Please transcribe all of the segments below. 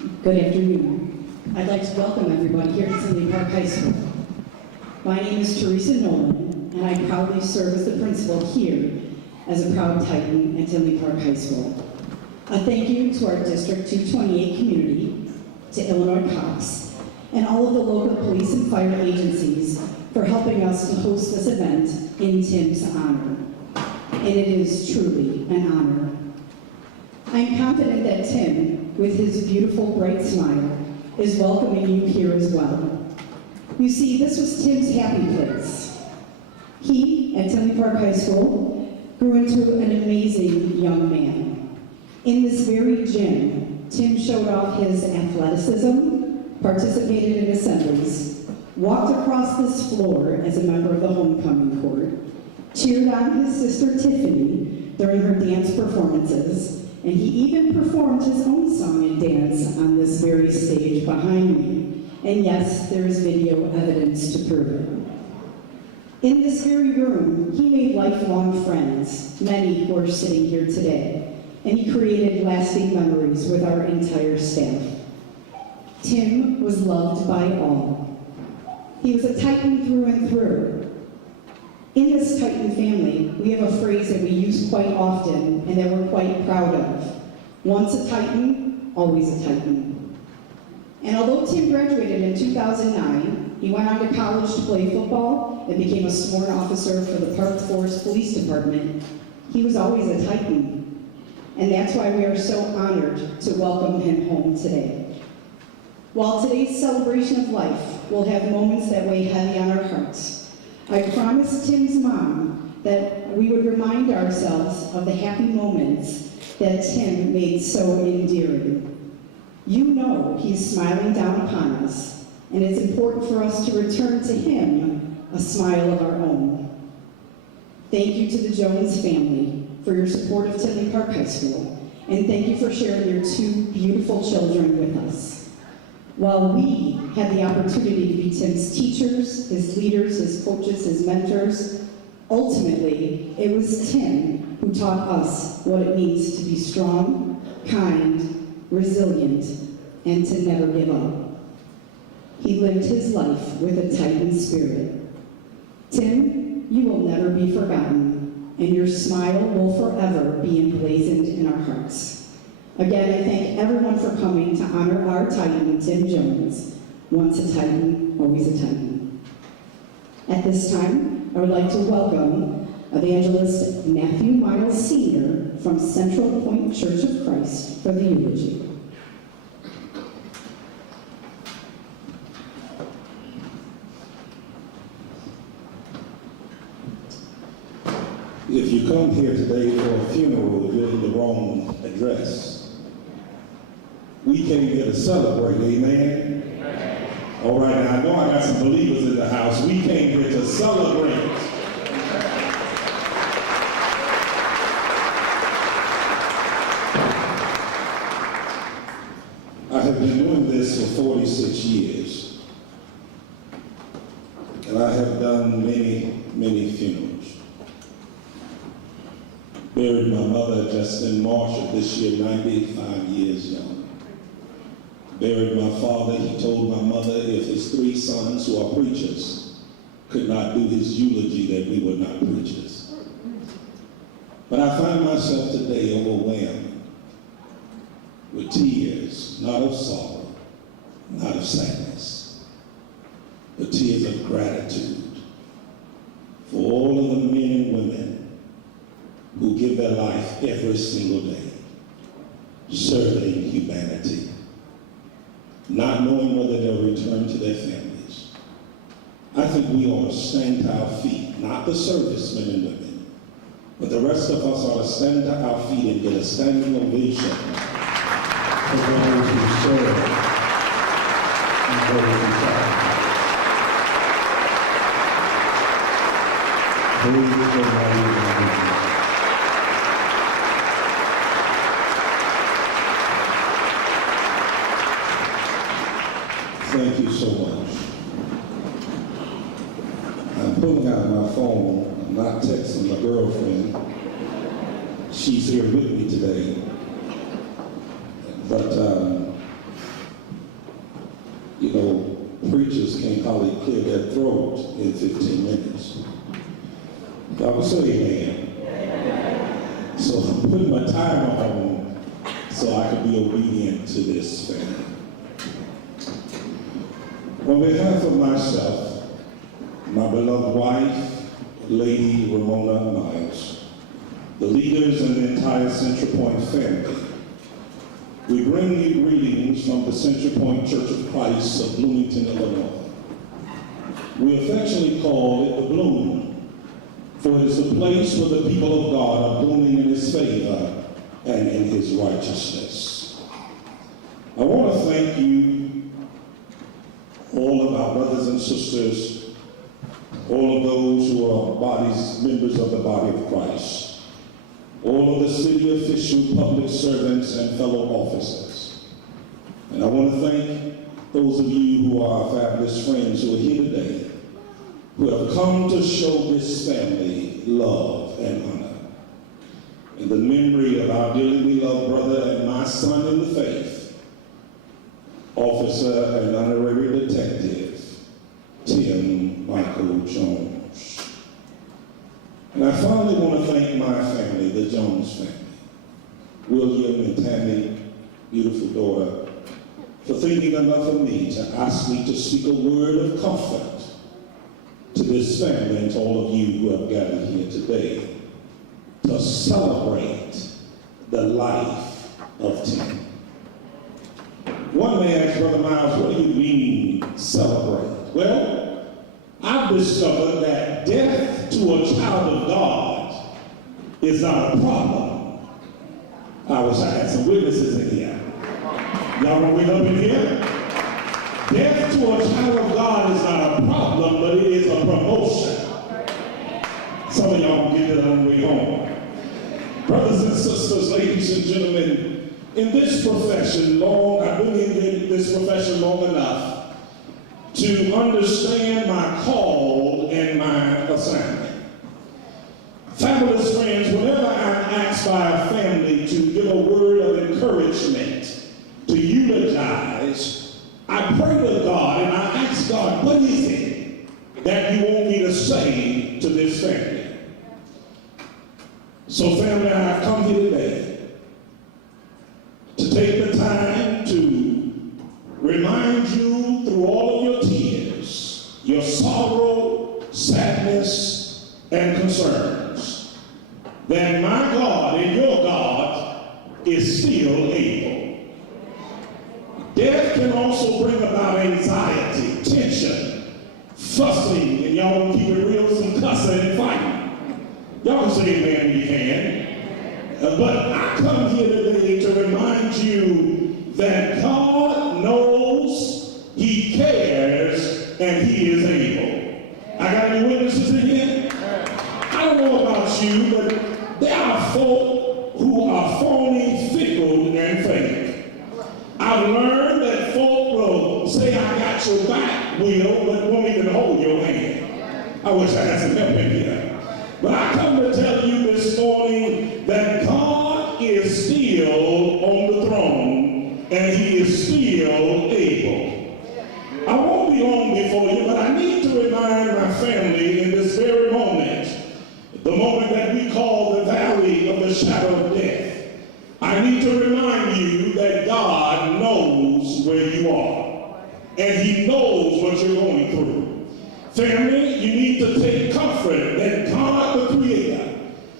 Good afternoon. I'd like to welcome everybody here to Civic Park High School. My name is Teresa Nolan, and I proudly serve as the principal here as a proud Titan at Tinley Park High School. A thank you to our District 228 community, to Illinois Cops, and all of the local police and fire agencies for helping us to host this event in Tim's honor. And it is truly an honor. I'm confident that Tim, with his beautiful, bright smile, is welcoming you here as well. You see, this was Tim's happy place. He, at Tinley Park High School, grew into an amazing young man. In this very gym, Tim showed off his athleticism, participated in assemblies, walked across this floor as a member of the homecoming court, cheered on his sister Tiffany during her dance performances, and he even performed his own song and dance on this very stage behind me. And yes, there is video evidence to prove it. In this very room, he made lifelong friends, many who are sitting here today, and he created lasting memories with our entire staff. Tim was loved by all. He was a Titan through and through. In this Titan family, we have a phrase that we use quite often and that we're quite proud of. Once a Titan, always a Titan. And although Tim graduated in 2009, he went on to college to play football and became a sworn officer for the Park Forest Police Department. He was always a Titan. And that's why we are so honored to welcome him home today. While today's celebration of life will have moments that weigh heavy on our hearts, I promised Tim's mom that we would remind ourselves of the happy moments that Tim made so endearing. You know he's smiling down upon us, and it's important for us to return to him a smile of our own. Thank you to the Jones family for your support of Tinley Park High School, and thank you for sharing your two beautiful children with us. While we had the opportunity to be Tim's teachers, his leaders, his coaches, his mentors, ultimately, it was Tim who taught us what it means to be strong, kind, resilient, and to never give up. He lived his life with a Titan spirit. Tim, you will never be forgotten, and your smile will forever be emblazoned in our hearts. Again, I thank everyone for coming to honor our Titan, Tim Jones. Once a Titan, always a Titan. At this time, I would like to welcome Evangelist Matthew Miles Sr. from Central Point Church of Christ for the eulogy. If you come here today for a funeral, you're in the wrong address. We came here to celebrate, amen? Amen. All right, now I know I got some believers in the house. We came here to celebrate. I have been doing this for 46 years. And I have done many, many funerals. Buried my mother just in March of this year, 95 years young. Buried my father. He told my mother if his 3 sons, who are preachers, could not do his eulogy, that we were not preachers. But I find myself today overwhelmed with tears, not of sorrow, not of sadness, but tears of gratitude for all of the men and women who give their life every single day, serving humanity, not knowing whether they'll return to their families. I think we ought to stand to our feet, not the servicemen and women, but the rest of us ought to stand to our feet and get a standing ovation for those who serve and those who die. Praise the mighty God. Thank you so much. I'm pulling out my phone. I'm not texting my girlfriend. She's here with me today. But can probably clear their throat in 15 minutes. Y'all will say amen. So I'm putting my timer on so I can be obedient to this family. On behalf of myself, my beloved wife, Lady Ramona Miles, the leaders and the entire Central Point family, we bring you greetings from the Central Point Church of Christ of Bloomington, Illinois. We affectionately call it the Bloom, for it is the place where the people of God are blooming in His favor and in His righteousness. I want to thank you, all of our brothers and sisters, all of those who are members of the body of Christ, all of the city officials, public servants, and fellow officers. And I want to thank those of you who are our fabulous friends who are here today, who have come to show this family love and honor. In the memory of our dearly beloved brother and my son in the faith, Officer and Honorary Detective Tim Michael Jones. And I finally want to thank my family, the Jones family, William and Tammy, beautiful daughter, for thinking enough of me to ask me to speak a word of comfort to this family and to all of you who have gathered here today to celebrate the life of Tim. One may ask, Brother Miles, what do you mean celebrate? Well, I've discovered that death to a child of God is not a problem. I wish I had some witnesses in here. Y'all want to wake up in here? Death to a child of God is not a problem, but it is a promotion. Some of y'all will get that on the way home. Brothers and sisters, ladies and gentlemen, in this profession, I've been in this profession long enough to understand my call and my assignment. Fabulous friends, whenever I'm asked by a family to give a word of encouragement, to eulogize, I pray to God and I ask God, what is it that you want me to say to this family? So family, I have come here today to take the time to remind you through all of your tears, your sorrow, sadness, and concerns, that my God and your God is still able. Death can also bring about anxiety, tension, fussing, and y'all want to keep it real, some cussing and fighting. Y'all can say amen when you can. But I come here today to remind you that God knows, He cares, and He is able. I got any witnesses in here? I don't know about you, but there are folk who are phony, fickle, and fake. I've learned that folk will say, I got your back, Will, but won't even hold your hand. I wish I had some help in here. But I come to tell you this morning that God is still on the throne and He is still able. I won't be long before you, but I need to remind my family in this very moment, the moment that we call the valley of the shadow of death, I need to remind you that God knows where you are and He knows what you're going through. Family, you need to take comfort that God, the Creator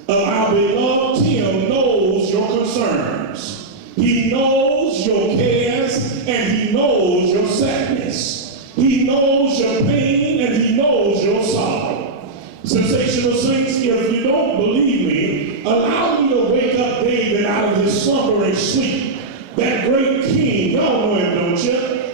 of our beloved Tim, knows your concerns. He knows your cares and He knows your sadness. He knows your pain and He knows your sorrow. Sensational saints, if you don't believe me, allow me to wake up David out of his slumbering sleep. That great king, y'all know him, don't you?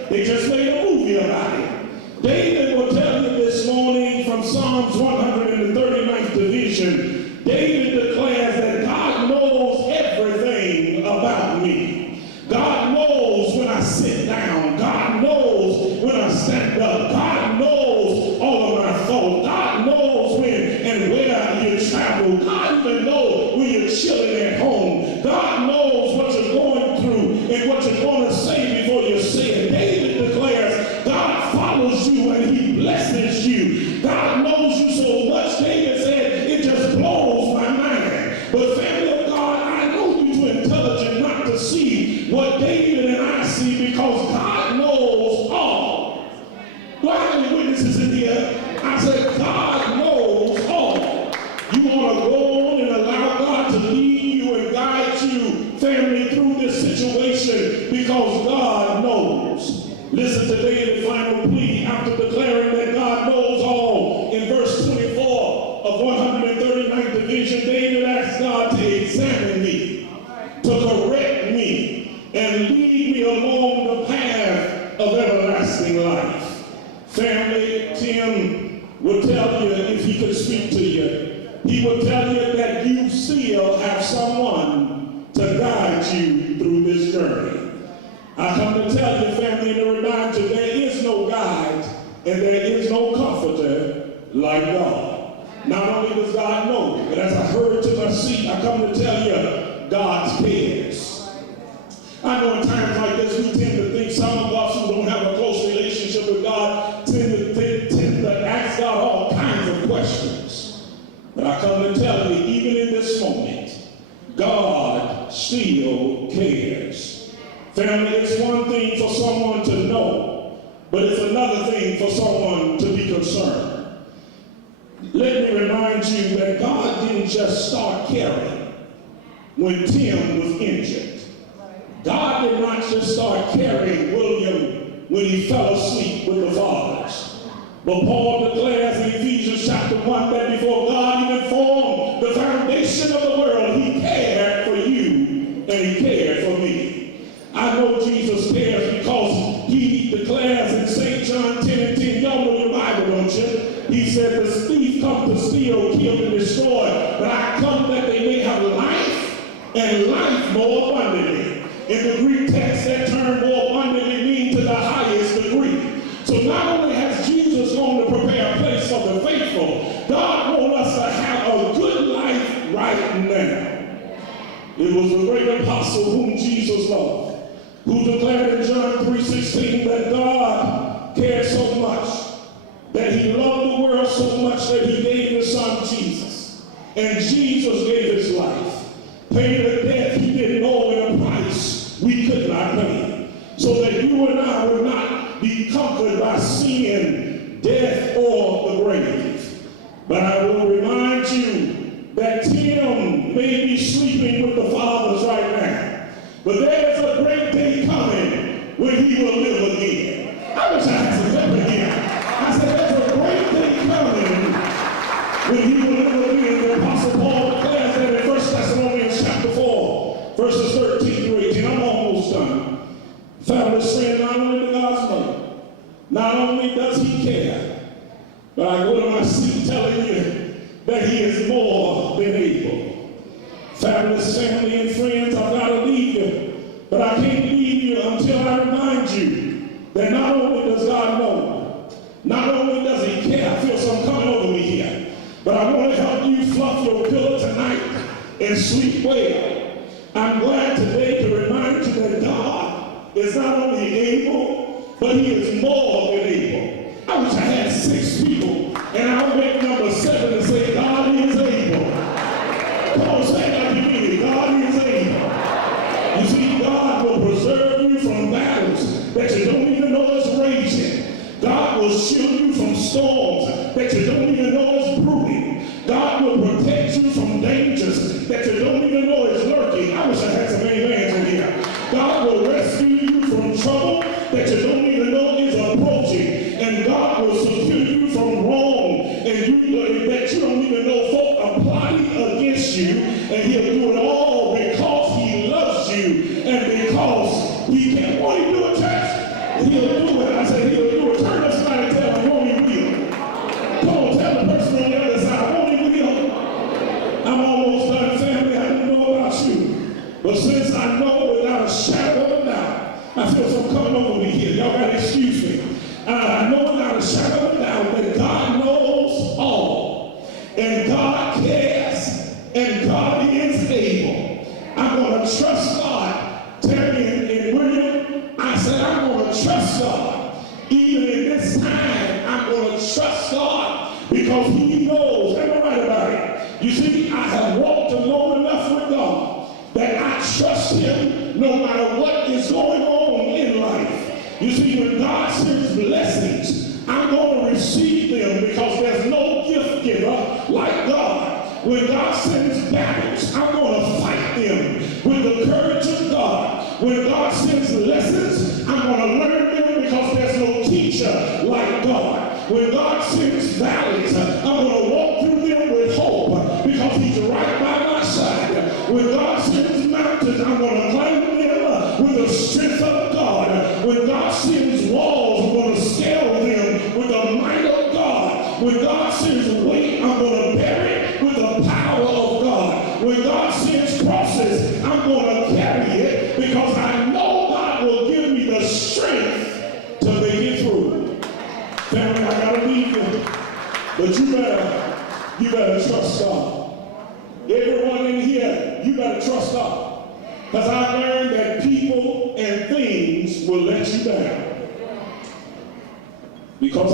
They just made a movie about it. David will tell you this morning from Psalms 139th division, David declares that God knows everything about me. God knows when I sit down. God knows when I stand up. God knows all of my thoughts. God knows when and where you travel. God even knows when you're chilling at home. God knows what you're going through and what you're going to say before you say it. David declares God follows you and But David and I see, because God knows all. Do I have any witnesses in here? I said, God knows all. You want to go on and allow God to lead you and guide you, family, through this situation, because God knows. Listen to David's final plea after declaring that God knows all. In verse 24 of 139th division, David asked God to examine me, to correct me, and lead me along the path of everlasting life. Family, Tim would tell you, if he could speak to you, he would tell you that you still have someone to guide you through this journey. I come to tell you, family, to remind you, there is no guide and there is no comforter like God. Not only does God know, but as I hurry to my seat, I come to tell you, God cares. I know in times like this, we tend to think, some of us who don't have a close relationship with God tend to ask God all kinds of questions. But I come to tell you, even in this moment, God still cares. Family, it's one thing for someone to know, but it's another thing for someone to be concerned. Let me remind you that God didn't just start caring when Tim was injured. God did not just start carrying William when he fell asleep with the fathers. But Paul declares in Ephesians chapter 1 that before God even formed the foundation of the world, he cared for you and he cared for me. I know Jesus cares because he declares in St. John 10:10, y'all know your Bible, don't you? He said, the thief come to steal, kill, and destroy, but I come that they may have life and life more abundantly. In the Greek text, that term more abundantly means to the highest degree. So not only has Jesus gone to prepare a place for the faithful, God wants us to have a good life right now. It was the great apostle whom Jesus loved, who declared in John 3:16 that God cared so much, that he loved the world so much that he gave his son Jesus. And Jesus gave his life, paid a debt he didn't owe and a price we could not pay, so that you and I would not be conquered by sin, death, or the grave. But I will remind you that Tim may be sleeping with the fathers right now, but there's a great day coming when he will live again. I wish I had some pepper here. I said there's a great day coming when he will live again. The Apostle Paul declares that in 1 Thessalonians chapter 4, verses 13 through 18. I'm almost done. Family, friend, not only to God's love, not only does he care, but I go to my seat telling you that he is more than able. Family, and friends, I've got to leave you, but I can't leave you until I remind you that not only does God know, not only does he care, I feel some coming over me here, but I want to help you fluff your pillow tonight and sleep well. I'm glad today to remind you that God is not only able, but he is more than able. I wish I had 6 people, and I'll make number 7 and say, God is able. Come on, say it like you mean it. God is able. You see, God will preserve you from battles that you don't even know is raging. God will shield you from storms that you don't even know is brewing. God will protect you from dangers that you don't even know is lurking. I wish I had some amens in here. God will rescue you from trouble that you don't even know is approaching. And God will secure you from wrong and that you don't even know folk are plotting against you. And he'll do it all because he loves you and because he can. Won't he do it, church? He'll do it. I said he'll do it. Turn to somebody and tell him, won't he will? Come on, tell the person on the other side, won't he will? I'm almost done, family. I don't know about you. But since I know without a shadow of a doubt, I feel some coming over me here. Y'all got to excuse me. I know without a shadow of a doubt that God knows all. And God cares. And God is able. I'm going to trust God. Terry and William, I said I'm going to trust God. Even in this time, I'm going to trust God because he knows. Am I right about it? You see, I have walked alone enough with God that I trust him no matter matter what is going on in life. You see, when God sends blessings, I'm going to receive them because there's no gift giver like God. When God sends battles, I'm going to fight them with the courage of God. When God sends lessons, I'm going to learn them because there's no teacher like God. When God sends valleys, I'm going to walk through them with hope because he's right by my side. When God sends mountains, I'm going to climb them with the strength of God. When God sends walls, I'm going to scale them with the might of God. When God sends weight, I'm going to bear it with the power of God. When God sends crosses, I'm going to carry it because I know God will give me the strength to make it through. Family, I got to leave you. But you better trust God. Everyone in here, you better trust God. Because I learned that people and things will let you down. Because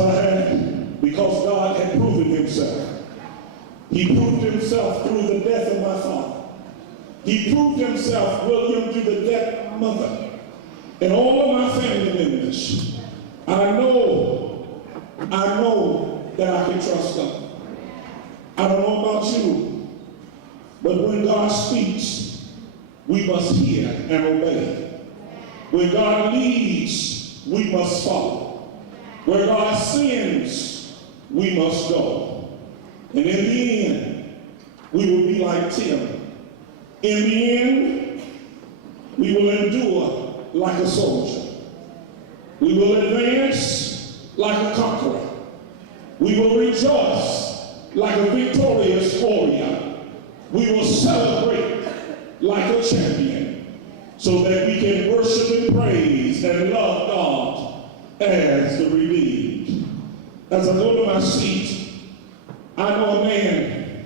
God had proven himself. He proved himself through the death of my father. He proved himself, William, through the death of my mother. And all of my family members. I know that I can trust God. I don't know about you, but when God speaks, we must hear and obey. When God leads, we must follow. Where God sends, we must go. And in the end, we will be like Tim. In the end, we will endure like a soldier. We will advance like a conqueror. We will rejoice like a victorious warrior. We will celebrate like a champion so that we can worship and praise and love God as the redeemed. As I go to my seat, I know a man,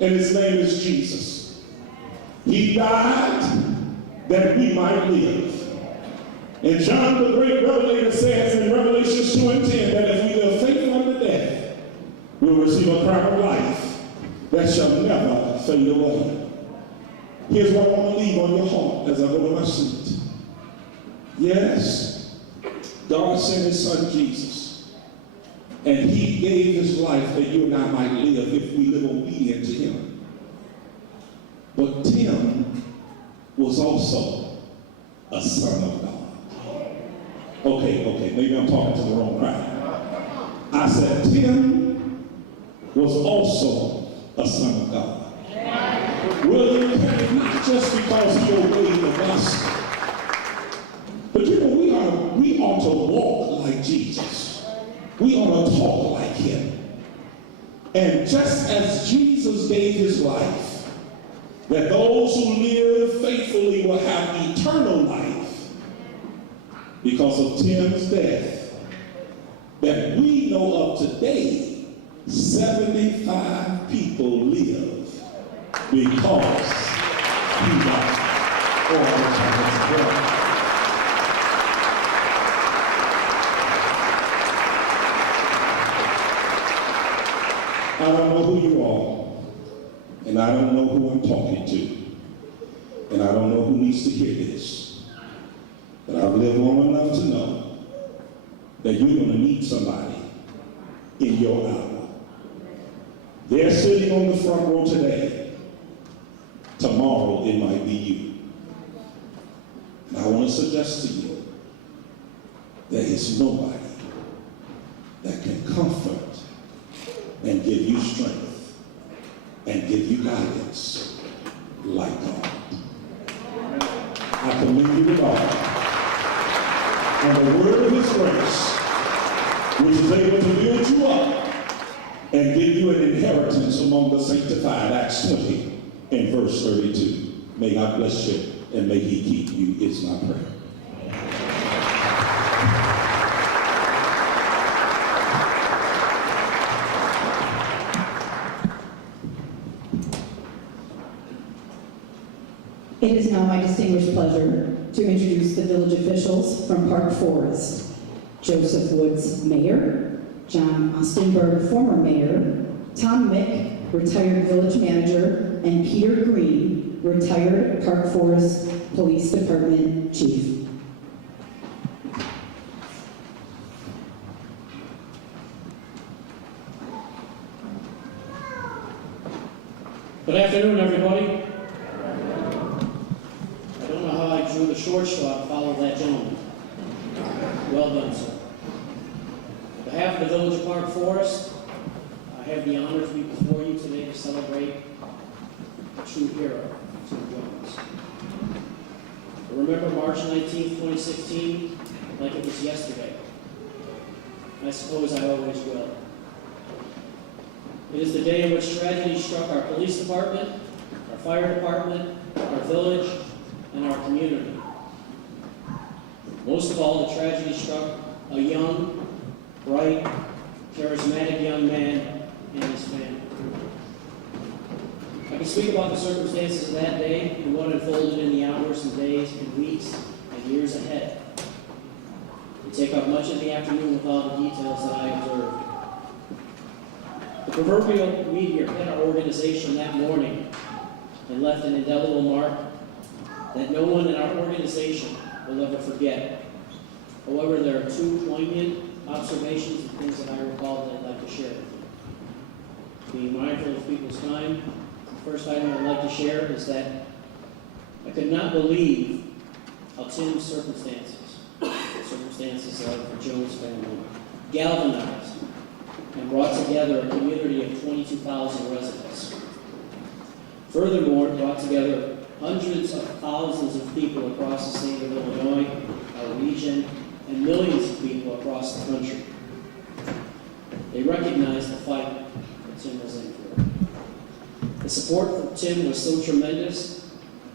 and his name is Jesus. He died that we might live. And John the great revelator says in Revelation 2 and 10 that if we live faithful unto death, we'll receive a crown of life that shall never fade away. Here's what I want to leave on your heart as I go to my seat. Yes, God sent his son Jesus, and he gave his life that you and I might live if we live obedient to him. But Tim was also a son of God. Okay, maybe I'm talking to the wrong crowd. I said Tim was also a son of God. William came not just because he obeyed the gospel, but you know, we ought to walk like Jesus. We ought to talk like him. And just as Jesus gave his life, that those who live faithfully will have eternal life because of Tim's death, that we know of today, 75 people live because he got all the time blood. I don't know who you are, and I don't know who I'm talking to, and I don't know who needs to hear this, but I've lived long enough to know that you're going to need somebody in your hour. They're sitting on the front row today. Tomorrow it might be you. And I want to suggest to you, there is nobody that can comfort and give you strength and give you guidance like God. I commend you to God and the word of his grace, which is able to build you up and give you an inheritance among the sanctified. Acts 20 and verse 32. May God bless you and may he keep you. It's my prayer. It is now my distinguished pleasure to introduce the village officials from Park Forest. Joseph Woods, Mayor; John Ostenberg, former Mayor; Tom Mick, retired village manager; and Peter Green, retired Park Forest Police Department Chief. Good afternoon, everybody. I don't know how I drew the short straw to follow that gentleman. Well done, sir. On behalf of the Village of Park Forest, I have the honor to be before you today to celebrate a true hero, Tim Jones. I remember March 19th, 2016, like it was yesterday. I suppose I always will. It is the day in which tragedy struck our police department, our fire department, our village, and our community. Most of all, the tragedy struck a young, bright, charismatic young man and his family. I can speak about the circumstances of that day and what unfolded in the hours and days and weeks and years ahead. We take up much of the afternoon with all the details that I observed. The proverbial meteor hit our organization that morning and left an indelible mark that no one in our organization will ever forget. However, there are two poignant observations and things that I recall that I'd like to share with you. Being mindful of people's time, the first item I'd like to share is that I could not believe how Tim's circumstances of the Jones family, galvanized and brought together a community of 22,000 residents. Furthermore, it brought together hundreds of thousands of people across the state of Illinois, our region, and millions of people across the country. They recognized the fight that Tim was in for. The support for Tim was so tremendous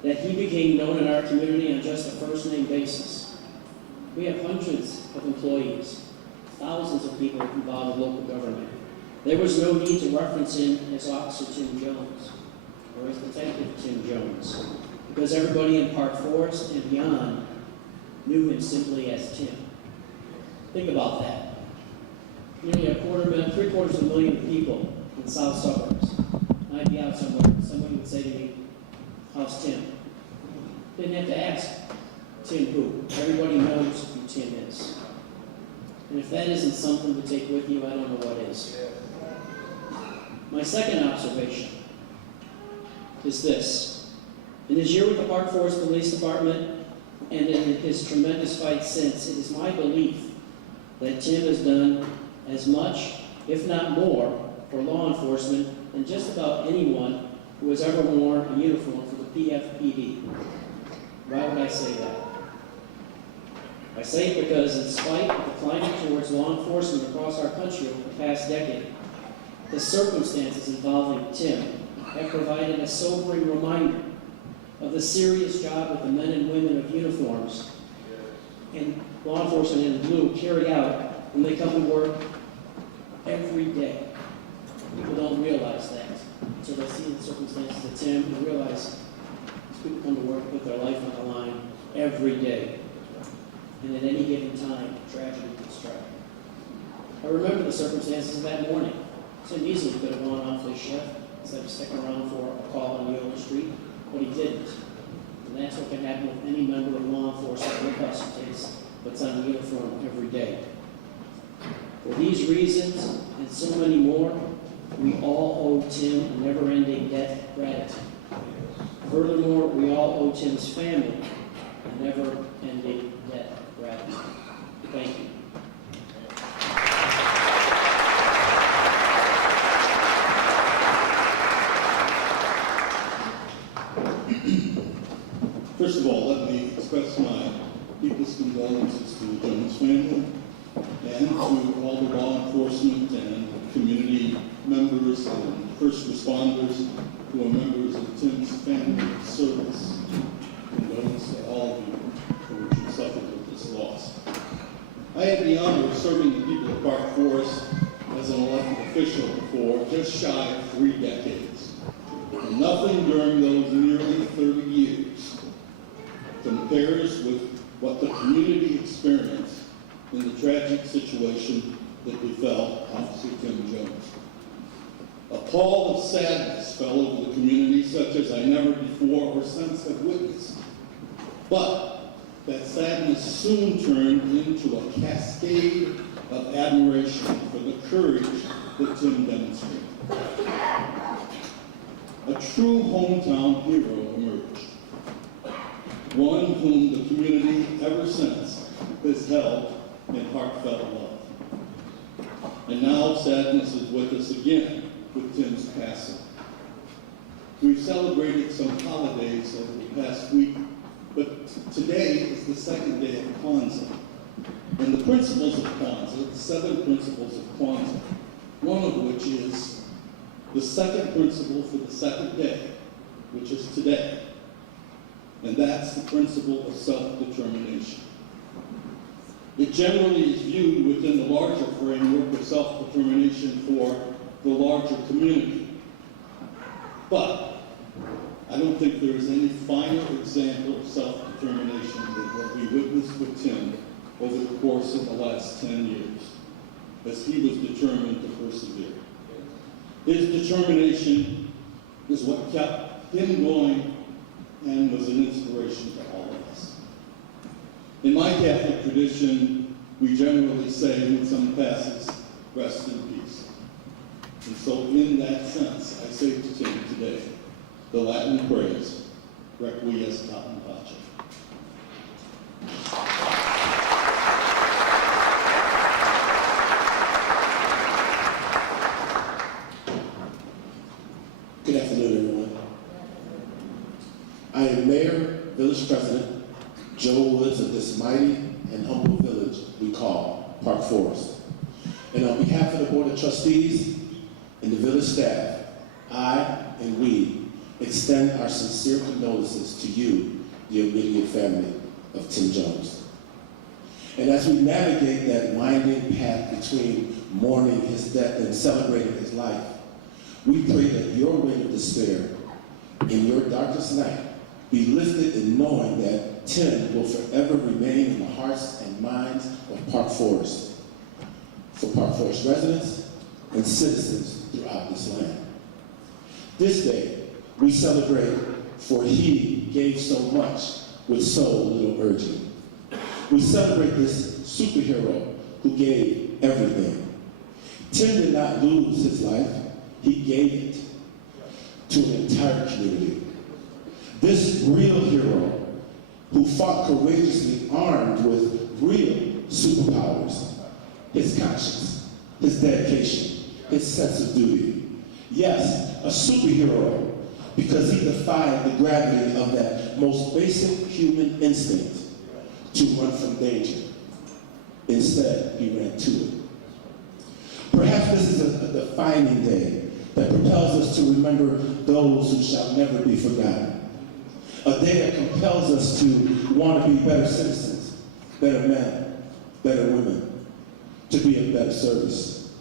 that he became known in our community on just a first-name basis. We have hundreds of employees, thousands of people involved in local government. There was no need to reference him as Officer Tim Jones or as Detective Tim Jones, because everybody in Park Forest and beyond knew him simply as Tim. Think about that. Nearly 750,000 people in the south suburbs. I'd be out somewhere, and somebody would say to me, "How's Tim?" Didn't have to ask, "Tim who?" Everybody knows who Tim is. And if that isn't something to take with you, I don't know what is. My second observation is this. In his year with the Park Forest Police Department and in his tremendous fight since, it is my belief that Tim has done as much, if not more, for law enforcement than just about anyone who has ever worn a uniform for the PFPD. Why would I say that? I say it because in spite of the climate towards law enforcement across our country over the past decade, the circumstances involving Tim have provided a sobering reminder of the serious job that the men and women of uniforms and law enforcement in blue carry out when they come to work every day. People don't realize that until they see the circumstances of Tim and realize these people come to work and put their life on the line every day. And at any given time, tragedy can strike. I remember the circumstances of that morning. Tim easily could have gone off his shift instead of sticking around for a call on Eulogy Street, but he didn't. And that's what can happen with any member of law enforcement with us who puts on a uniform every day. For these reasons, and so many more, we all owe Tim a never-ending debt of gratitude. Furthermore, we all owe Tim's family a never-ending debt of gratitude. Thank you. First of all, let me express my deepest condolences to the Jones family and to all the law enforcement and community members and first responders who are members of Tim's family service. Condolences to all of you for what you suffered with this loss. I had the honor of serving the people of Park Forest as an elected official for just shy of 3 decades. And nothing during those nearly 30 years compares with what the community experienced in the tragic situation that befell Officer Tim Jones. A pall of sadness fell over the community such as I never before or since have witnessed. But that sadness soon turned into a cascade of admiration for the courage that Tim demonstrated. A true hometown hero emerged, one whom the community ever since has held in heartfelt love. And now sadness is with us again with Tim's passing. We've celebrated some holidays over the past week, but today is the second day of Kwanzaa. And the principles of Kwanzaa, the 7 principles of Kwanzaa, one of which is the second principle for the second day, which is today. And that's the principle of self-determination. It generally is viewed within the larger framework of self-determination for the larger community. But I don't think there is any finer example of self-determination than what we witnessed with Tim over the course of the last 10 years, as he was determined to persevere. His determination is what kept him going and was an inspiration to all of us. In my Catholic tradition, we generally say when someone passes, rest in peace. And so in that sense, I say to Tim today, the Latin praise, Requiescat in pace. Good afternoon, everyone. I am Mayor, Village President, Joe Woods of this mighty and humble village we call Park Forest. And on behalf of the Board of Trustees and the village staff, I and we extend our sincere condolences to you, the immediate family of Tim Jones. And as we navigate that winding path between mourning his death and celebrating his life, we pray that your weight of despair in your darkest night be lifted in knowing that Tim will forever remain in the hearts and minds of Park Forest, for Park Forest residents and citizens throughout this land. This day, we celebrate for he gave so much with so little urging. We celebrate this superhero who gave everything. Tim did not lose his life, he gave it to an entire community. This real hero who fought courageously armed with real superpowers, his conscience, his dedication, his sense of duty. Yes, a superhero because he defied the gravity of that most basic human instinct to run from danger. Instead, he ran to it. Perhaps this is a defining day that propels us to remember those who shall never be forgotten. A day that compels us to want to be better citizens, better men, better women, to be of better service.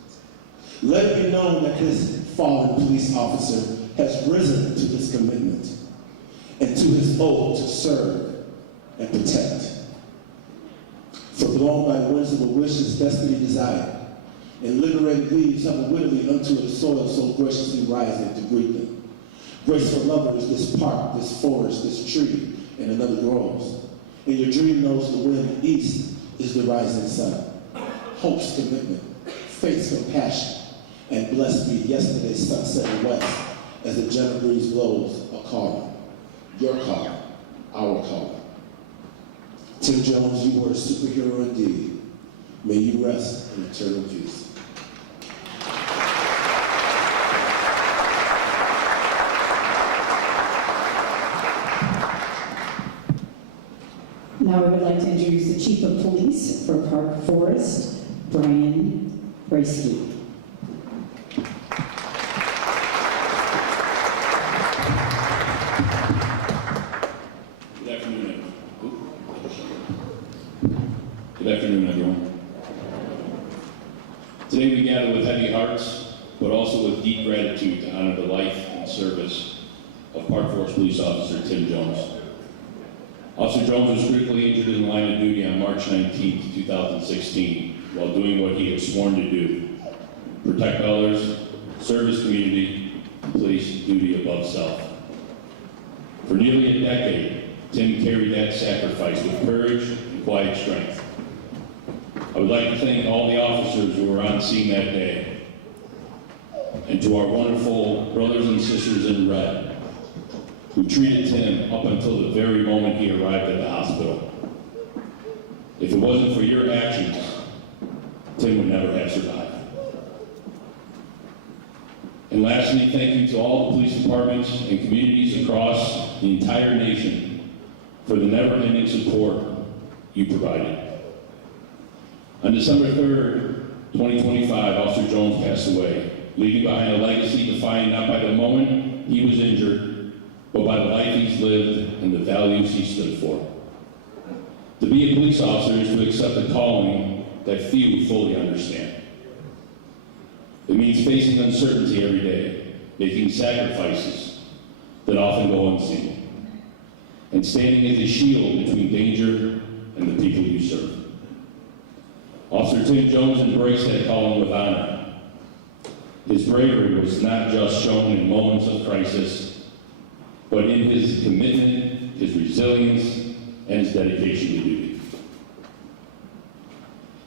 Let it be known that this fallen police officer has risen to his commitment and to his oath to serve and protect. For blown by the winds of a wish his destiny desired, and liberated leaves unwittingly unto the soil so graciously rising to greet them. Graceful lovers, this park, this forest, this tree, and another grows. And your dream knows the wind east is the rising sun. Hope's commitment, faith's compassion, and blessed be yesterday's sunset in west as the gentle breeze blows a calling. Your calling, our calling. Tim Jones, you were a superhero indeed. May you rest in eternal peace. Now I would like to introduce the Chief of Police for Park Forest, Brian Reisky. Good afternoon, everyone. Today we gather with heavy hearts, but also with deep gratitude to honor the life and service of Park Forest Police Officer Tim Jones. Officer Jones was critically injured in the line of duty on March 19, 2016, while doing what he had sworn to do: protect others, serve his community, and place duty above self. For nearly a decade, Tim carried that sacrifice with courage and quiet strength. I would like to thank all the officers who were on scene that day, and to our wonderful brothers and sisters in red, who treated Tim up until the very moment he arrived at the hospital. If it wasn't for your actions, Tim would never have survived. And lastly, thank you to all the police departments and communities across the entire nation for the never-ending support you provided. On December 3rd, 2025, Officer Jones passed away, leaving behind a legacy defined not by the moment he was injured, but by the life he's lived and the values he stood for. To be a police officer is to accept a calling that few fully understand. It means facing uncertainty every day, making sacrifices that often go unseen, and standing as a shield between danger and the people you serve. Officer Tim Jones embraced that calling with honor. His bravery was not just shown in moments of crisis, but in his commitment, his resilience, and his dedication to duty.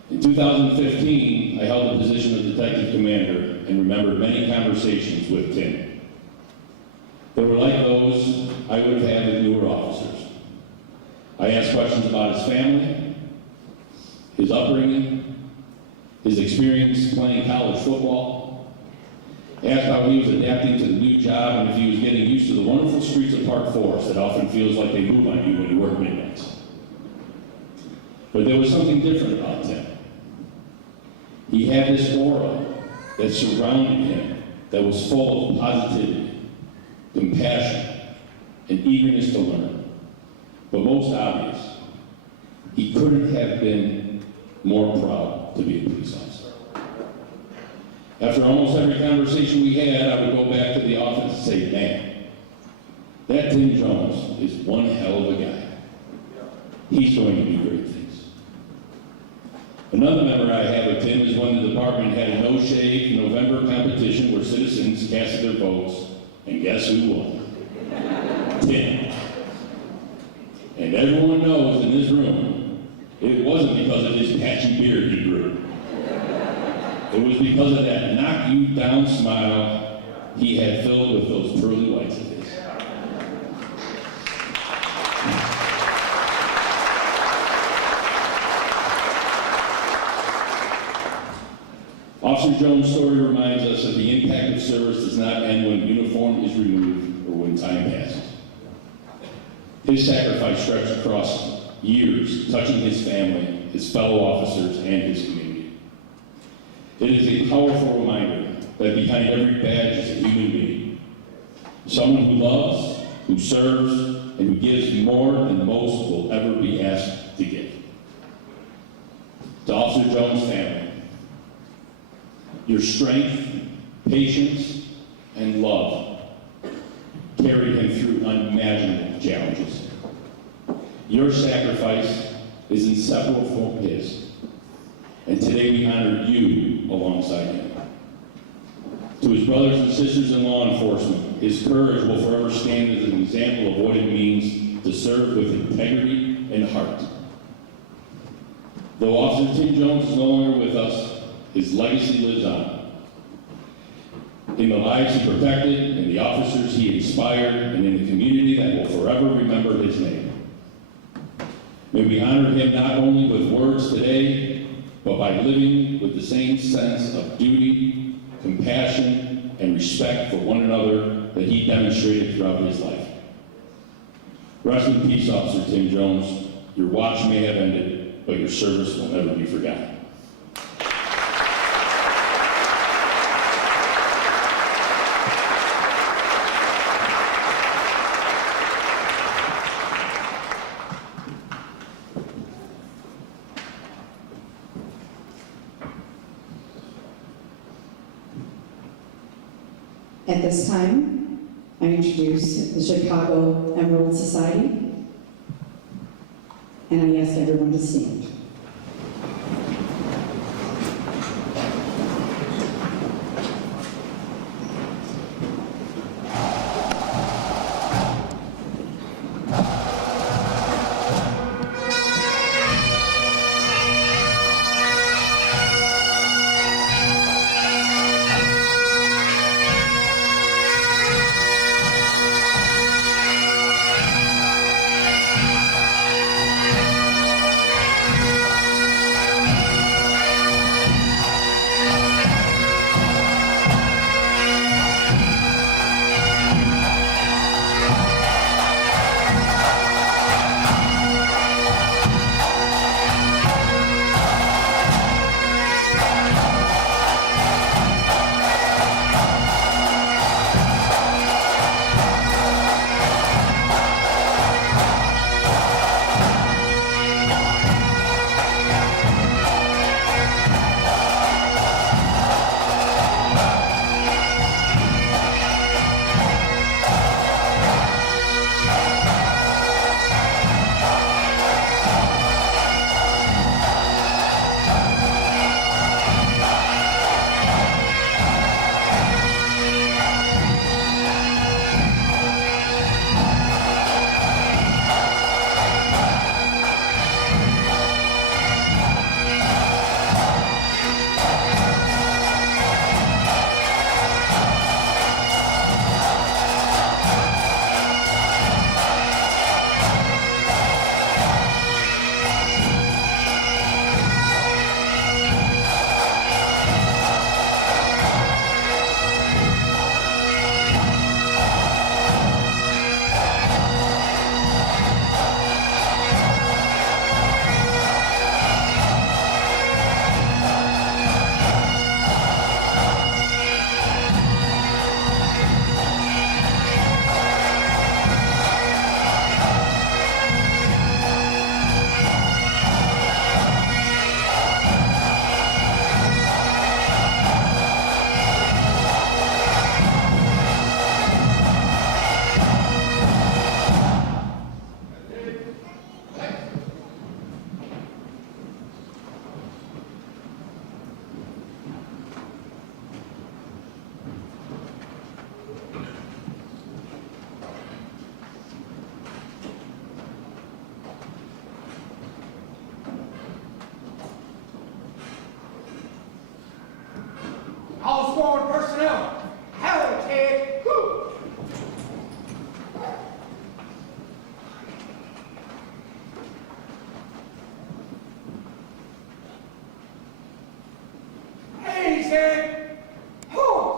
In 2015, I held the position of detective commander and remembered many conversations with Tim. They were like those I would have had with newer officers. I asked questions about his family, his upbringing, his experience playing college football, asked how he was adapting to the new job and if he was getting used to the wonderful streets of Park Forest that often feels like they move on you when you work midnights. But there was something different about Tim. He had this aura that surrounded him that was full of positivity, compassion, and eagerness to learn. But most obvious, he couldn't have been more proud to be a police officer. After almost every conversation we had, I would go back to the office and say, man, that Tim Jones is one hell of a guy. He's going to do great things. Another memory I have of Tim is when the department had a no-shave November competition where citizens casted their votes, and guess who won? Tim. And everyone knows in this room, it wasn't because of his patchy beard he grew. It was because of that knock-you-down smile he had filled with those pearly whites of his. Officer Jones' story reminds us that the impact of service does not end when uniform is removed or when time passes. His sacrifice stretched across years, touching his family, his fellow officers, and his community. It is a powerful reminder that behind every badge is a human being, someone who loves, who serves, and who gives more than most will ever be asked to give. To Officer Jones' family, your strength, patience, and love carried him through unimaginable challenges. Your sacrifice is inseparable from his, and today we honor you alongside him. To his brothers and sisters in law enforcement, his courage will forever stand as an example of what it means to serve with integrity and heart. Though Officer Tim Jones is no longer with us, his legacy lives on. In the lives he protected, in the officers he inspired, and in the community that will forever remember his name. May we honor him not only with words today, but by living with the same sense of duty, compassion, and respect for one another that he demonstrated throughout his life. Rest in peace, Officer Tim Jones. Your watch may have ended, but your service will never be forgotten. At this time, I introduce the Chicago Emerald Society, and I ask everyone to stand. All squad personnel, hell, Ted, whoo! Hey, Ted, whoo!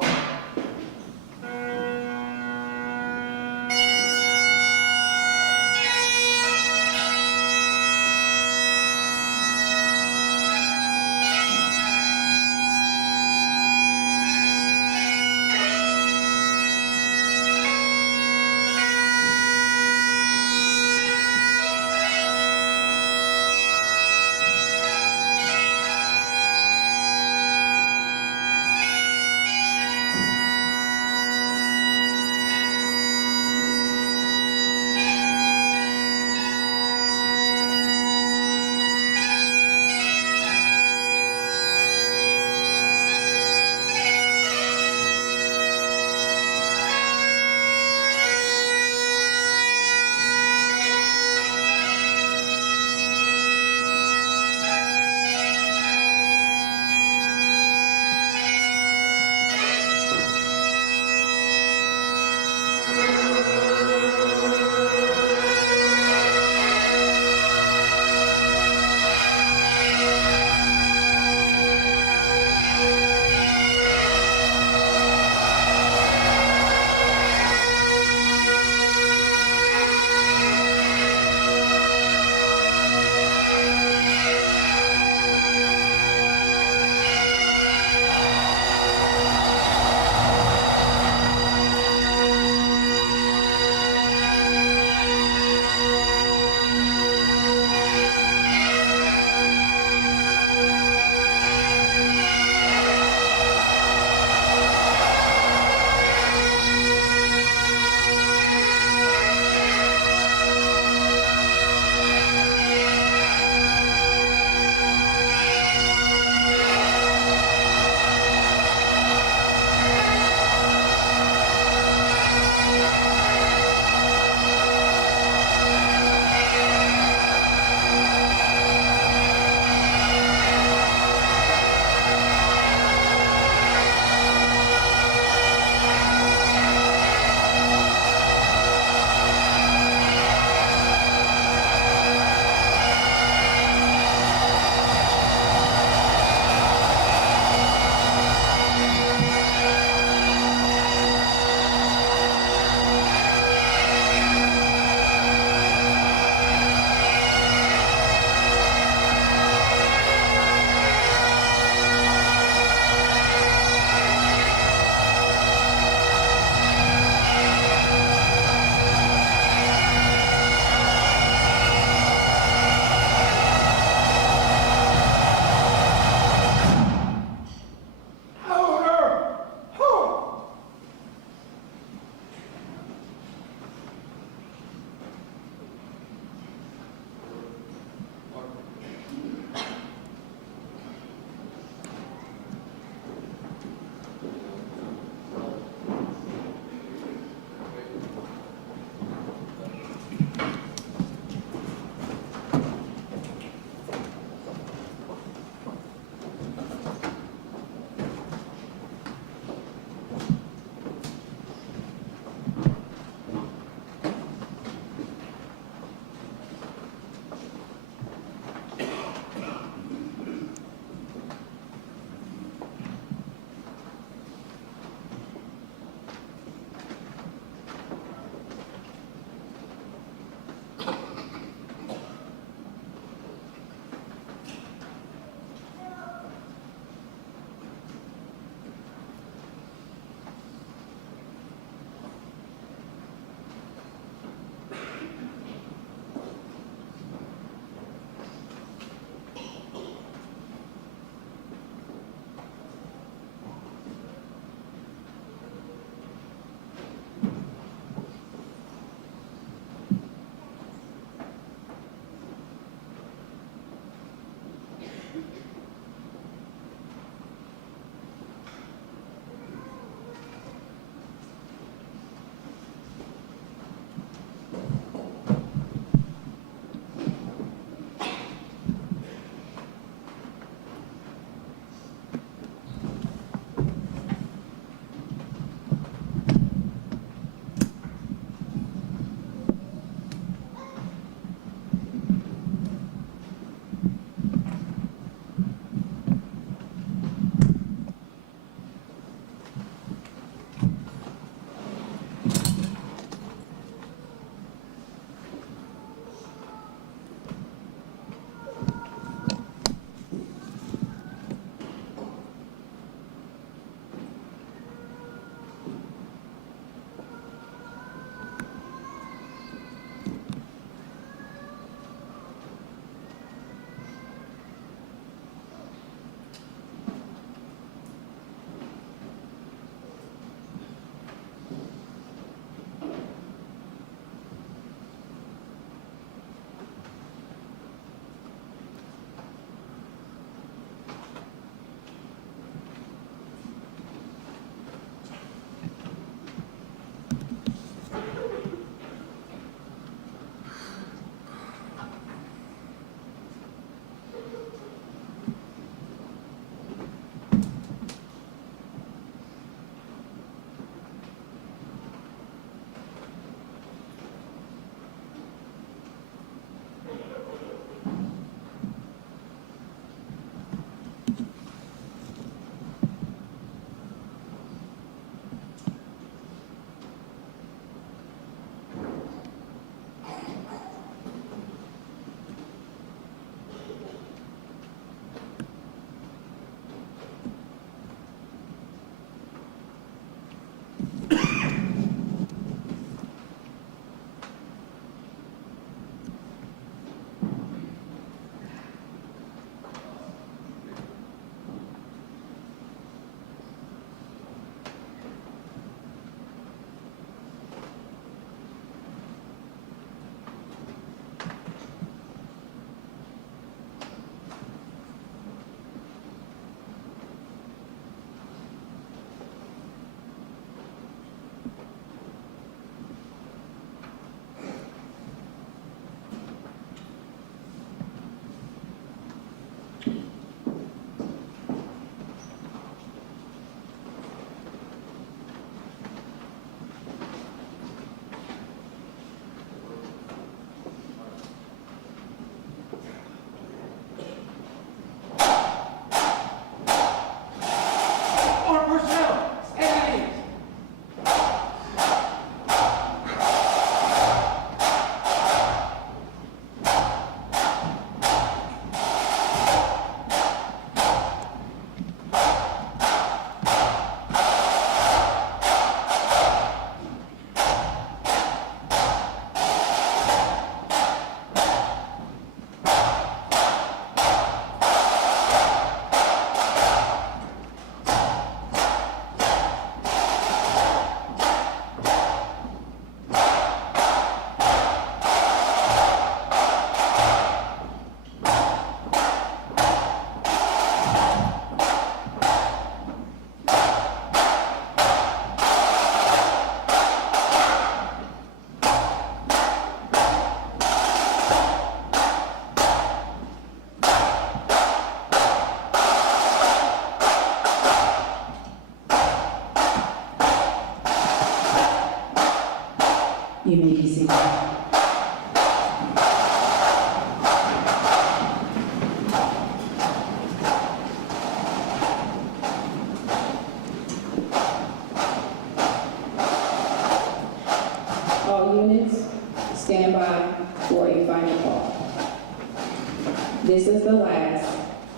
This is the last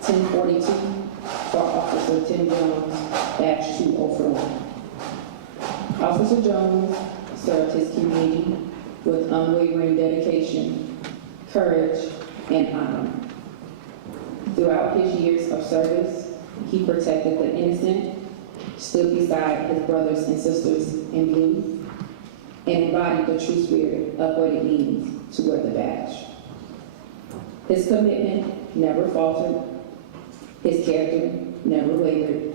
1042 for Officer Tim Jones, batch 204. Officer Jones served his community with unwavering dedication, courage, and honor. Throughout his years of service, he protected the innocent, stood beside his brothers and sisters in blue, and embodied the true spirit of what it means to wear the badge. His commitment never faltered, his character never wavered,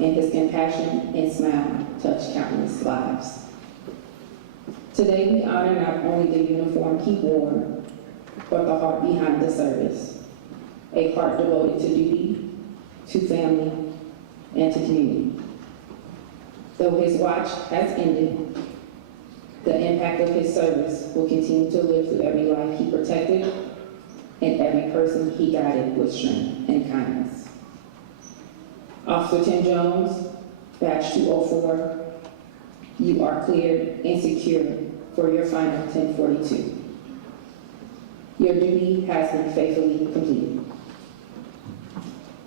and his compassion and smile touched countless lives. Today we honor not only the uniform he wore, but the heart behind the service, a heart devoted to duty, to family, and to community. Though his watch has ended, the impact of his service will continue to live through every life he protected and every person he guided with strength and kindness. Officer Tim Jones, batch 204, you are cleared and secure for your final 1042. Your duty has been faithfully completed.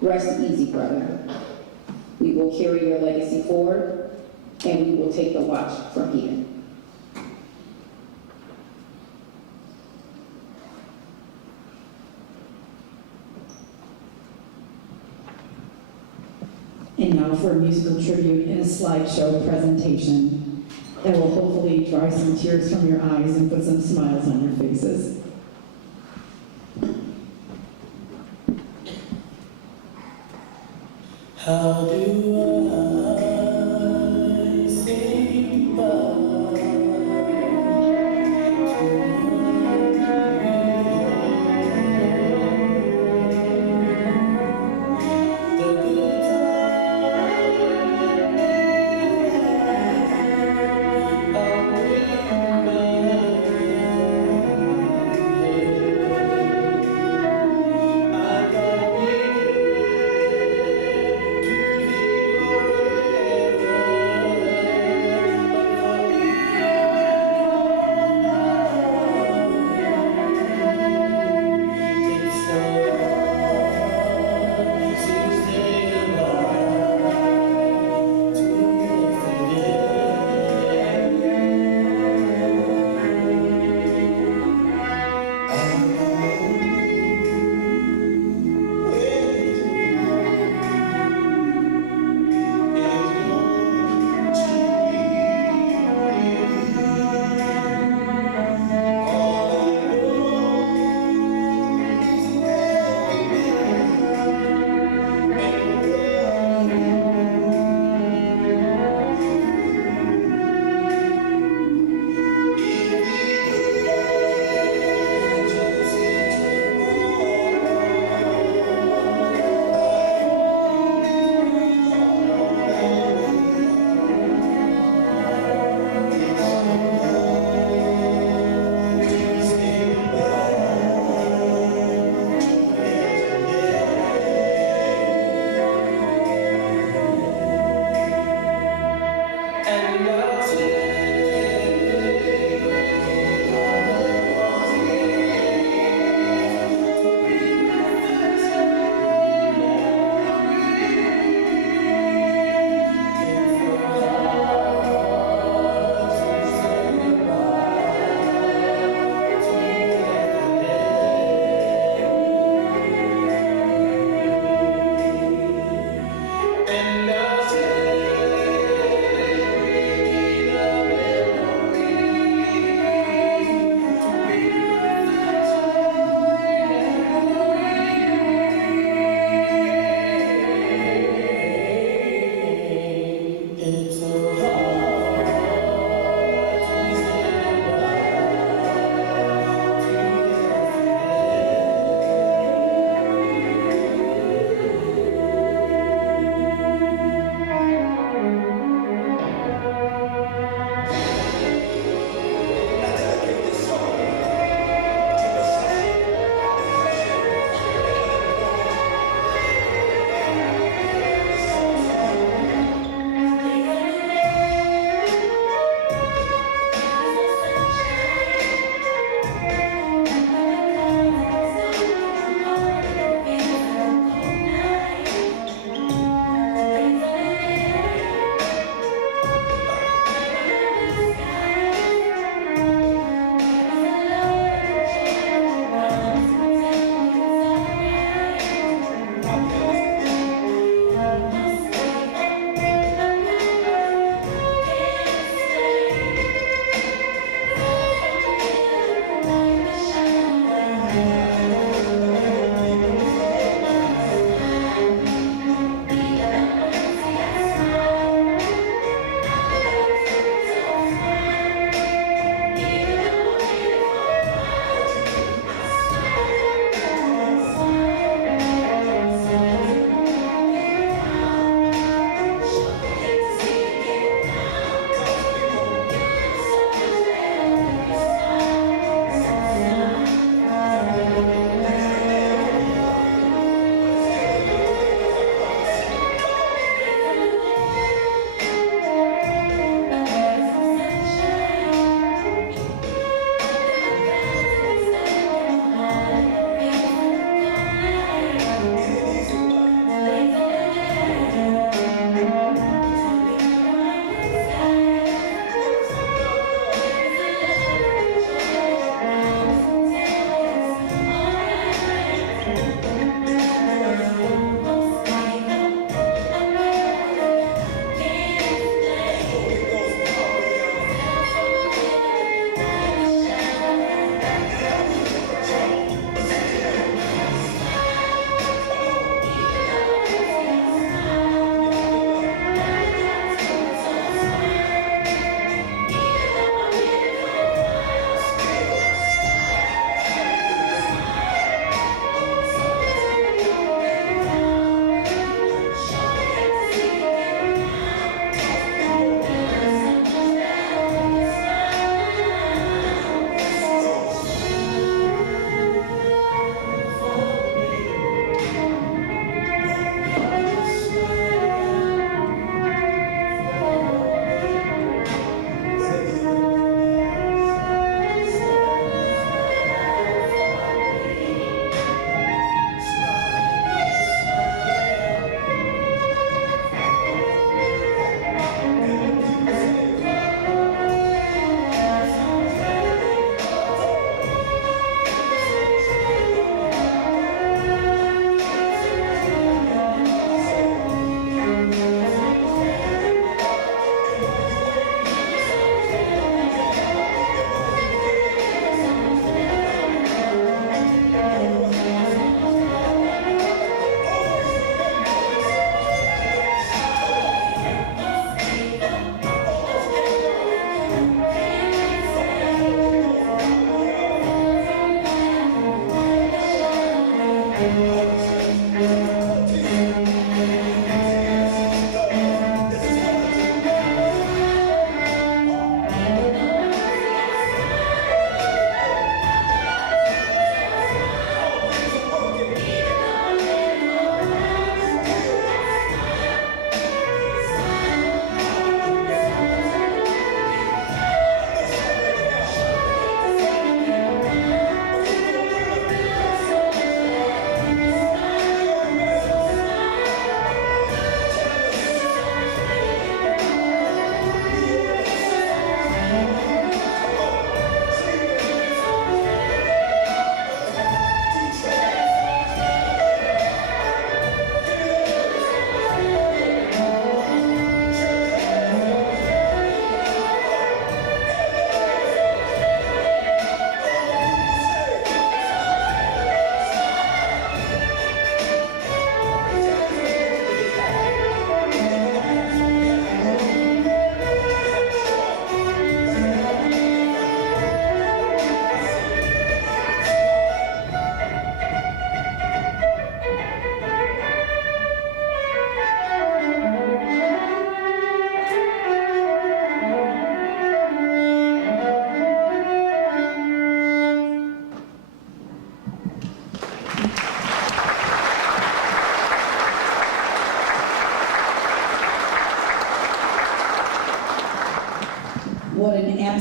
Rest easy, brother. We will carry your legacy forward, and we will take the watch from here. And now for a musical tribute and a slideshow presentation that will hopefully dry some tears from your eyes and put some smiles on your faces. How do I say goodbye to the good I got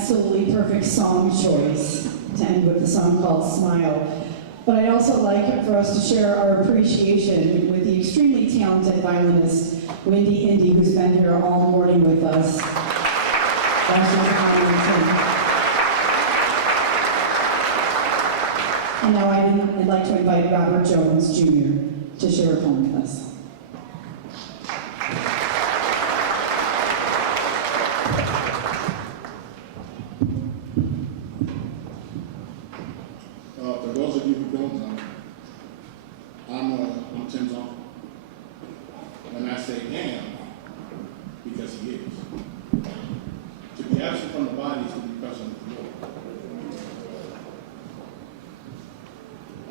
absolutely perfect song choice to end with the song called Smile. But I'd also like for us to share our appreciation with the extremely talented violinist, Wendy Indy, who's been here all morning with us. And now I'd like to invite Robert Jones, Jr. to share a poem with us. For those of you who don't know, I'm Tim's uncle. And I say am because he is. To be absent from the body is to be present with the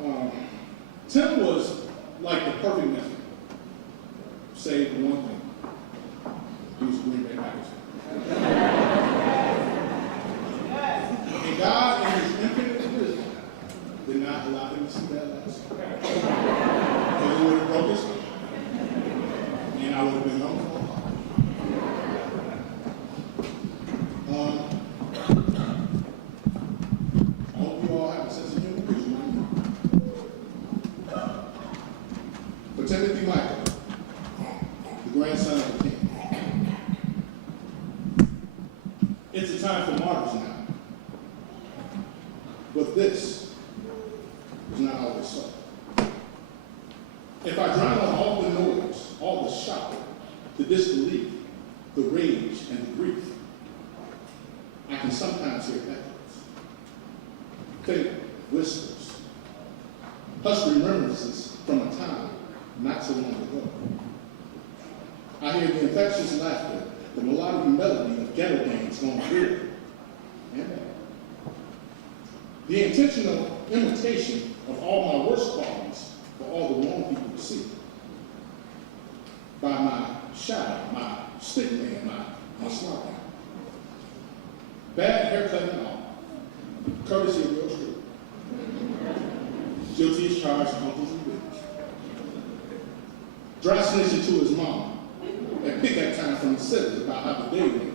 Lord. Tim was like the perfect nephew, save for one thing. He was a Green Bay Packers fan. And God, in his infinite wisdom, did not allow him to see that last. Because he would have broke his heart. And I would have been home for a while. I hope you all have a sense of humor because you might know. For Timothy Michael, the grandson of the king, it's a time for martyrs now. But this is not always so. If I drown out all the noise, all the shout, the disbelief, the rage, and the grief, I can sometimes hear echoes, faint whispers, hushed remembrances from a time not so long ago. I hear the infectious laughter, the melodic melody of ghetto gangs going good and bad. The intentional imitation of all my worst qualities for all the wrong people to see. By my shadow, my stick man, my smart man. Bad haircut and all, courtesy of yours truly. Guilty as charged, uncles and widows. Dry snitching to his mom at pickup time from the city about how the day went.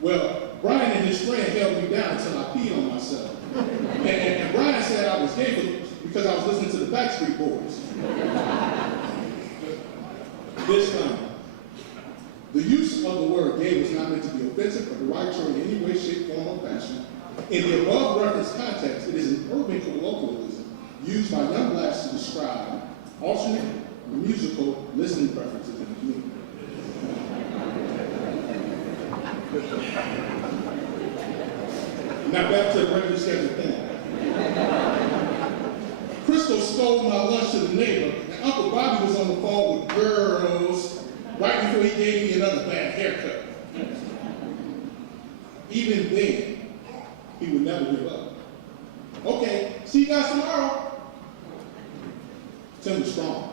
Well, Brian and his friend held me down until I peed on myself. And Brian said I was gay because I was listening to the Backstreet Boys. Disclaimer. The use of the word gay was not meant to be offensive or derogatory in any way, shape, form, or fashion. In the above referenced context, it is an urban colloquialism used by young blacks to describe alternate musical listening preferences in the community. Now back to the regular scheduled thing. Crystal stole my lunch to the neighbor, and Uncle Bobby was on the phone with girls right before he gave me another bad haircut. Even then, he would never give up. Okay, see you guys tomorrow. Tim was strong.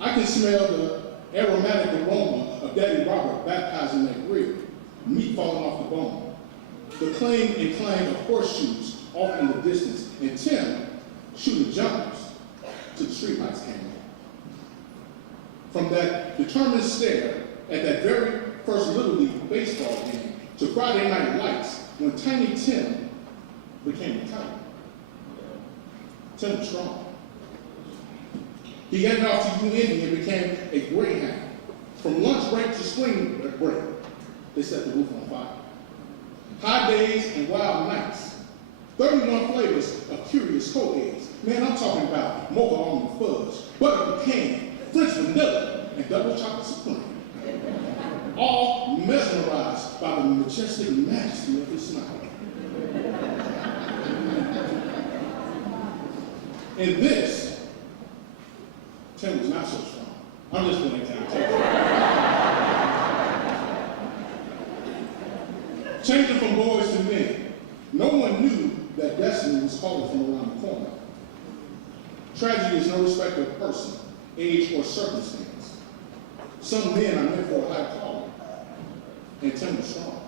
I can smell the aromatic aroma of Daddy Robert baptizing that grill, meat falling off the bone, the cling and clang of horseshoes off in the distance, and Tim shooting jumpers till the streetlights came on. From that determined stare at that very first Little League baseball game to Friday night lights when Tiny Tim became a tiger. Tim was strong. He headed off to UND and became a greyhound. From lunch break to spring break, they set the roof on fire. Hot days and wild nights. 31 flavors of curious co-eggs. Man, I'm talking about mocha almond fudge, butter pecan, French vanilla, and double chocolate supreme. All mesmerized by the majestic majesty of his smile. In this, Tim was not so strong. I'm just playing down. Changing from boys to men, no one knew that destiny was calling from around the corner. Tragedy is no respecter of person, age, or circumstance. Some men are meant for a high calling, and Tim was strong.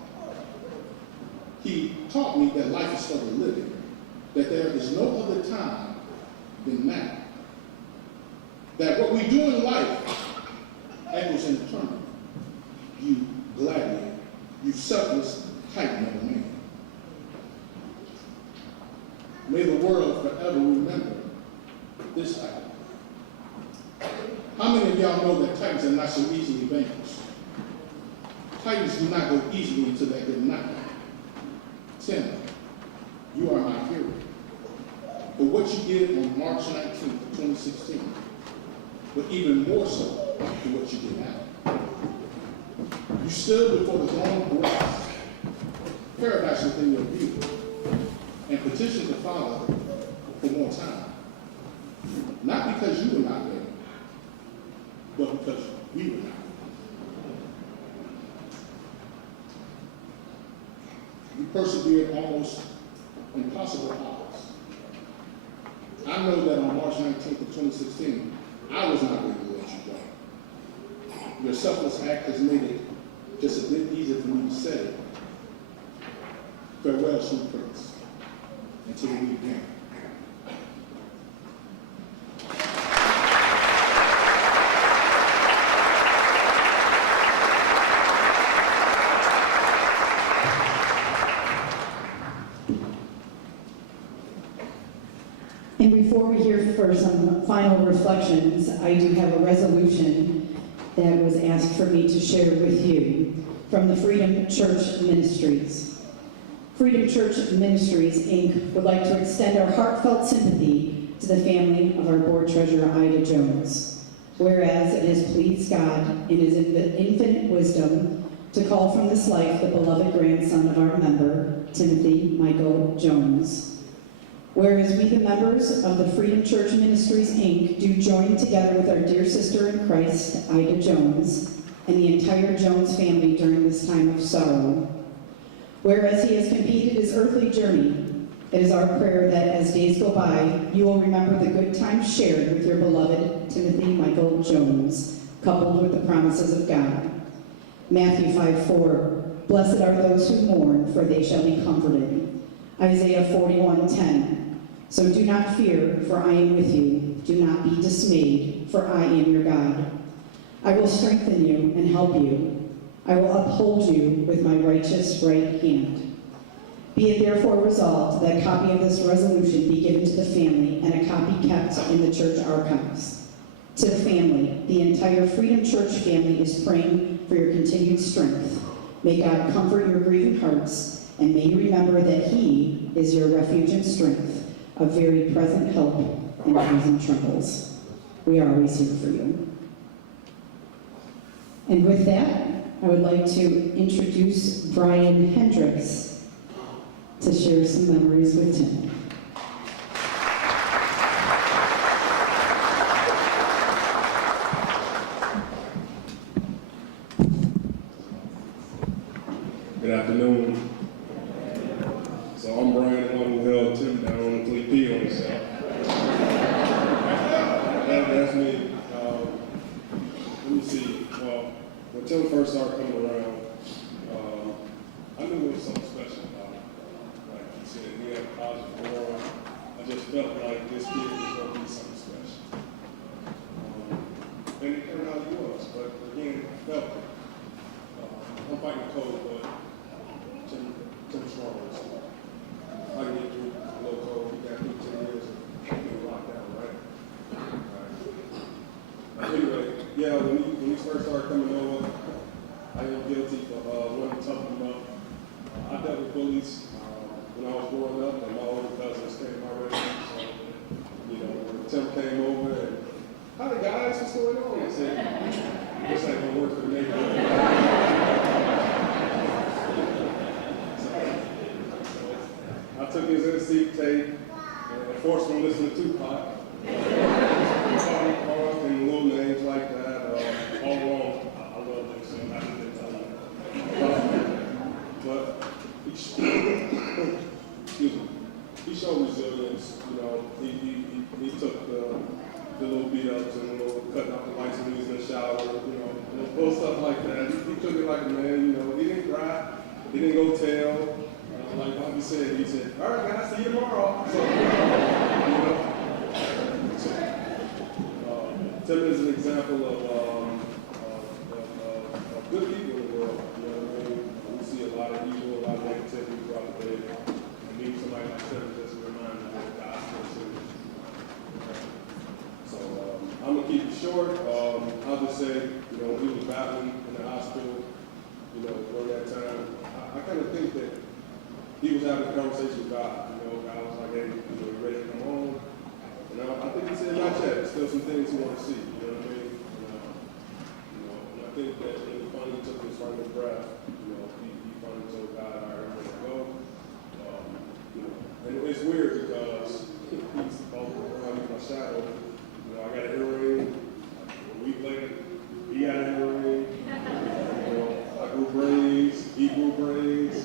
He taught me that life is for the living, that there is no other time than now. That what we do in life echoes in eternity. You gladiator, you selfless this item. How many of y'all know that Titans are not so easily vanquished? Titans do not go easily into that good night. Tim, you are my hero. For what you did on March 19th of 2016, but even more so for what you did now. You stood before the throne of grace, paradise within your view, and petitioned the Father for more time. Not because you were not ready, but because we were not. You persevered almost impossible odds. I know that on March 19th of 2016, I was not ready to let you go. Your selfless act has made it just a bit easier for me to say, farewell, sweet prince, until we meet again. And before we hear for some final reflections, I do have a resolution that was asked for me to share with you from the Freedom Church Ministries. Freedom Church Ministries, Inc. would like to extend our heartfelt sympathy to the family of our board treasurer, Ida Jones. Whereas it has pleased God in his infinite wisdom to call from this life the beloved grandson of our member, Timothy Michael Jones. Whereas we, the members of the Freedom Church Ministries, Inc., do join together with our dear sister in Christ, Ida Jones, and the entire Jones family during this time of sorrow. Whereas he has completed his earthly journey, it is our prayer that as days go by, you will remember the good times shared with your beloved Timothy Michael Jones, coupled with the promises of God. Matthew 5:4, blessed are those who mourn, for they shall be comforted. Isaiah 41:10, so do not fear, for I am with you. Do not be dismayed, for I am your God. I will strengthen you and help you. I will uphold you with my righteous right hand. Be it therefore resolved that a copy of this resolution be given to the family and a copy kept in the church archives. To the family, the entire Freedom Church family is praying for your continued strength. May God comfort your grieving hearts, and may you remember that He is your refuge and strength, a very present help in times and troubles. We are always here for you. And with that, I would like to introduce Brian Hendricks to share some memories with Tim. Good afternoon. So I'm Brian, the one who held Tim down until he peed on himself. That's me. Let me see. Well, when Tim first started coming around, I knew there was something special about him. Like he said, he had a positive aura. I just felt like this kid was going to be something special. And it turned out he was, but again, I felt it. I'm fighting a cold, but Tim's strong. So I can get through a little cold. He got 15 years of being locked down, right? Anyway, yeah, when he first started coming over, I am guilty for wanting to toughen him up. I dealt with bullies when I was growing up, and my older cousins came already. So, you know, when Tim came over, and hi guys, what's going on? I said, this ain't gonna work for the neighborhood. I took his NC tape and forced him to listen to Tupac. And little names like that, all wrong. I love them, so I didn't tell you. But excuse me, he showed resilience. You know, he took the little beat ups and the little cutting out the lights when he was in the shower. You know, little stuff like that. He took it like a man. You know, he didn't cry. He didn't go tell. Like Bobby said, he said, all right, guys, see you tomorrow. So, you know, Tim is an example of good people in the world. You know what I mean? We see a lot of evil, a lot of negativity throughout the day. And meeting somebody like Tim is just a reminder that God's still serious. keep it short. I'll just say, you know, when he was battling in the hospital, you know, during that time, I kind of think that he was having a conversation with God. You know, God was like, hey, you know, you ready to come home? And I think he said, not yet. There's still some things he wants to see. You know what I mean? And I think that when he finally took his final breath, you know, he finally told God, all right, I'm ready to go. You know, and it's weird because he's around my shadow. You know, I got an earring. A week later, he got an earring. You know, I grew braids. He grew braids.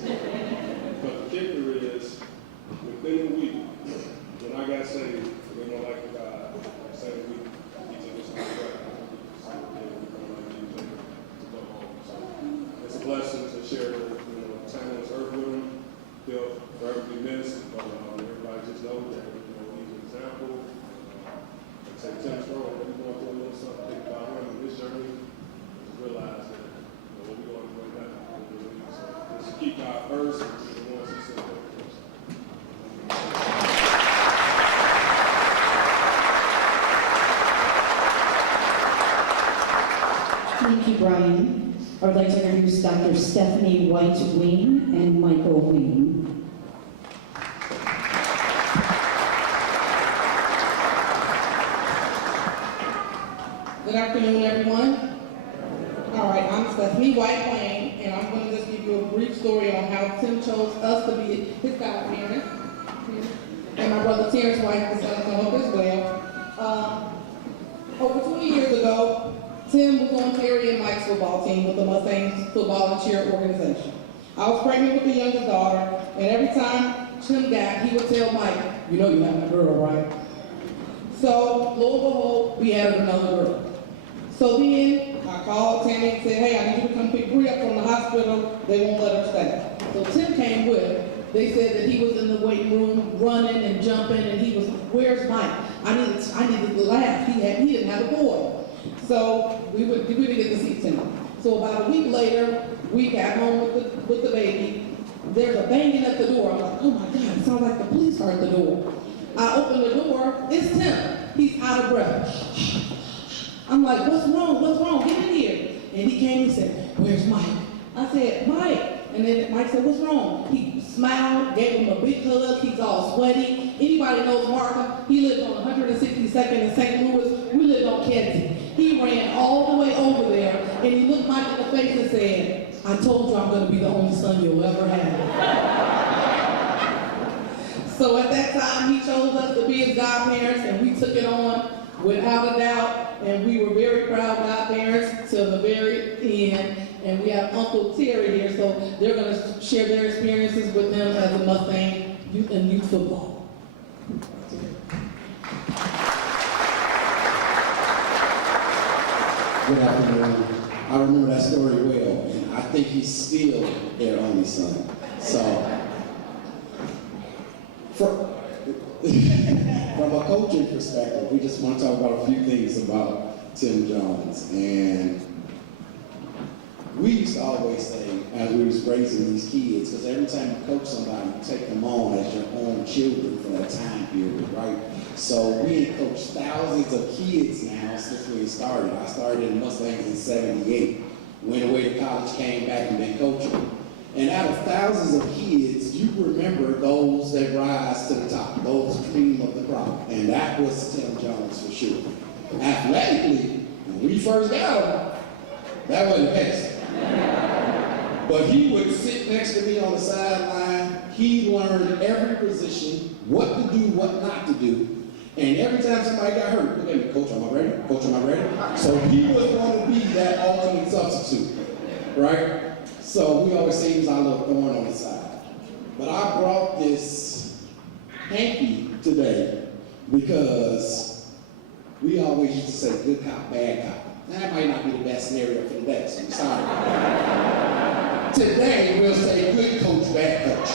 But the kicker is, within a week, when I got saved, I gave my life to God. That same week, he took his final breath. It's a blessing to share, you know, time on this earth with him. He'll forever be missed, but everybody just know that, you know, he's an example. Like I say, Tim Strong, when we're going through a little something, think about him and his journey, just realize that, you know, what we're going to do right now. So just keep God first and be the ones he said first. Thank you, Brian. I would like to introduce Dr. Stephanie White-Wing and Michael Wing. Good afternoon, everyone. All right, I'm Stephanie White-Wing, and I'm going to just give you a brief story on how Tim chose us to be his godparents. And my brother Terrence White is going to come up as well. Over 20 years ago, Tim was on Terry and Mike's football team with the Mustangs football and cheer organization. I was pregnant with the youngest daughter, and every time Tim got, he would tell Mike, you know you have a girl, right? So, lo and behold, we added another girl. So then, I called Tammy and said, hey, I need you to come pick Bree up from the hospital. They won't let her stay. So Tim came with. They said that he was in the waiting room running and jumping, and he was, where's Mike? I needed to laugh. He didn't have a boy. So we didn't get to see Tim. So about a week later, we got home with the baby. There's a banging at the door. I'm like, oh my God, it sounds like the police are at the door. I open the door, it's Tim. He's out of breath. I'm like, what's wrong? What's wrong? Get in here. And he came and said, where's Mike? I said, Mike. And then Mike said, what's wrong? He smiled, gave him a big hug. He's all sweaty. Anybody knows Markham? He lived on 162nd in St. Louis. We lived on Kedzie. He ran all the way over there, and he looked Mike in the face and said, I told you I'm going to be the only son you'll ever have. So at that time, he chose us to be his godparents, and we took it on without a doubt, and we were very proud godparents till the very end. And we have Uncle Terry here, so they're going to share their experiences with them as a Mustang youth and youth football. Good afternoon. I remember that story well, and I think he's still their only son. So, from a coaching perspective, we just want to talk about a few things about Tim Jones. And we used to always say, as we was raising these kids, because every time you coach somebody, you take them on as your own children for that time period, right? So we have coached thousands of kids now since we started. I started in Mustangs in '78, went away to college, came back and been coaching. And out of thousands of kids, you remember those that rise to the top, those cream of the crop. And that was Tim Jones for sure. Athletically, when we first got him, that wasn't best. But he would sit next to me on the sideline. He learned every position, what to do, what not to do. And every time somebody got hurt, look at me, Coach, am I ready? Coach, am I ready? So he was going to be that ultimate substitute, right? So we always say he was our little thorn on the side. But I brought this hanky today because we always used to say good cop, bad cop. That might not be the best scenario for the day, so I'm sorry. Today, we'll say good coach, bad coach.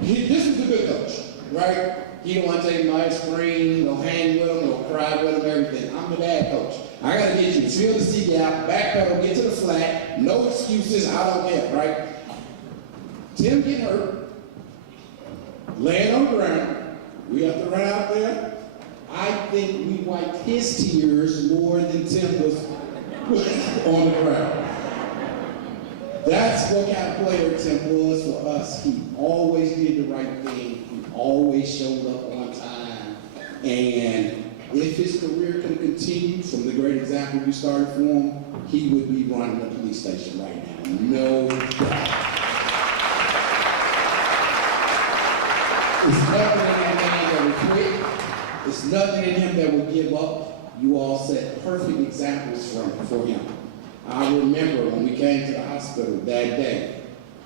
This is the good coach, right? He don't want to take my screen, no hang with him, no cry with him, everything. I'm the bad coach. I got to get you to fill the seat out, backpedal, get to the flat, no excuses, I don't care, right? Tim get hurt, laying on the ground. We have to run out there. I think we wiped his tears more than Tim was on the ground. That's what kind of player Tim was for us. He always did the right thing. He always showed up on time. And if his career could have continued from the great example you started for him, he would be running the police station right now. No doubt. It's nothing in that man that would quit. It's nothing in him that would give up. You all set perfect examples for him. I remember when we came to the hospital that day,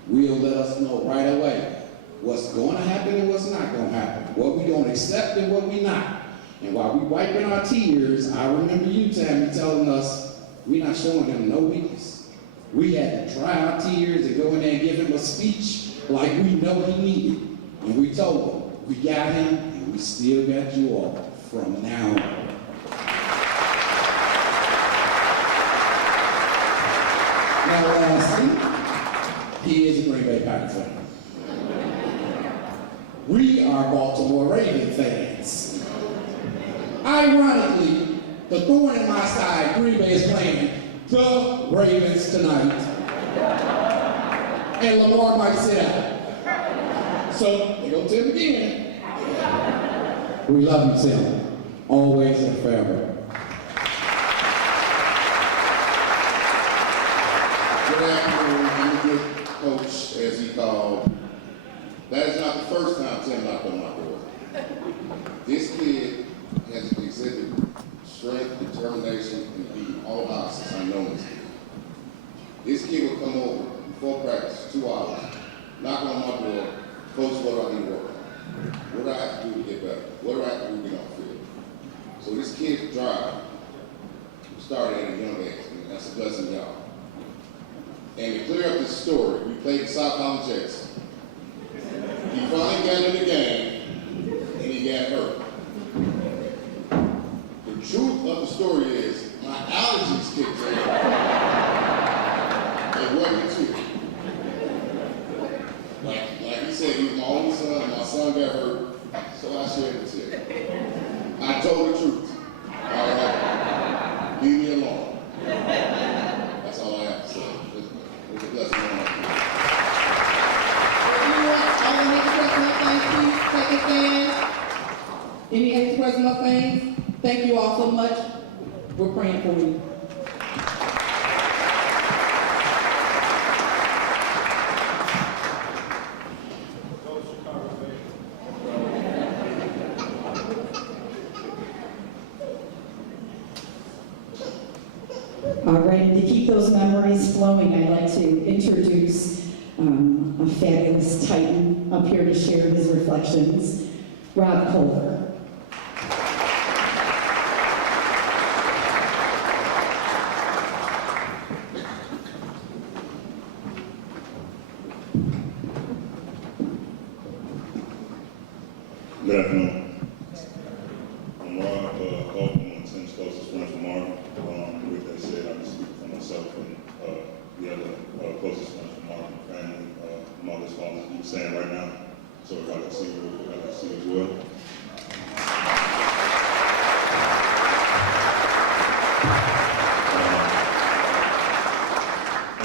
Will let us know right away what's going to happen and what's not going to happen, what we going to accept and what we not. And while we wiping our tears, I remember you, Tammy, telling us we're not showing him no weakness. We had to dry our tears and go in there and give him a speech like we know he needed. And we told him, we got him and we still got you all from now on. Now lastly, he is a Green Bay Packers fan. We are Baltimore Ravens fans. Ironically, the thorn in my side, Green Bay is playing the Ravens tonight. And Lamar might sit out. So, they go Tim again. We love you, Tim. Always and forever. Good afternoon, I'm the good coach, as he called. That is not the first time Tim knocked on my door. This kid has exhibited strength, determination, and beating all odds since I've known this kid. This kid would come over before practice, 2 hours, knock on my door, coach, what do I need to work on? What do I have to do to get better? What do I have to do to get on the field? So this kid's drive started at a young age, and that's a blessing to y'all. And to clear up this story, we played the South Carolina Jets. He finally got in the game, and he got hurt. The truth of the story is, my allergies kicked in. It wasn't too. Like he said, he was my only son, and my son got hurt, so I shared it with him. I told the truth. All right, leave me alone. That's all I have to say. It's a blessing on my people. Any expressing of thanks? Thank you all so much. We're praying for you. All right, to keep those memories flowing, I'd like to introduce a fabulous Titan up here to share his reflections, Rob Culver. Good afternoon. I'm Rob Culver, one of Tim's closest friends from Marvin. With that said, I can speak for myself and the other closest friends from Marvin, family, mother's, father's, you stand right now. So if I can see you, I can see you as well.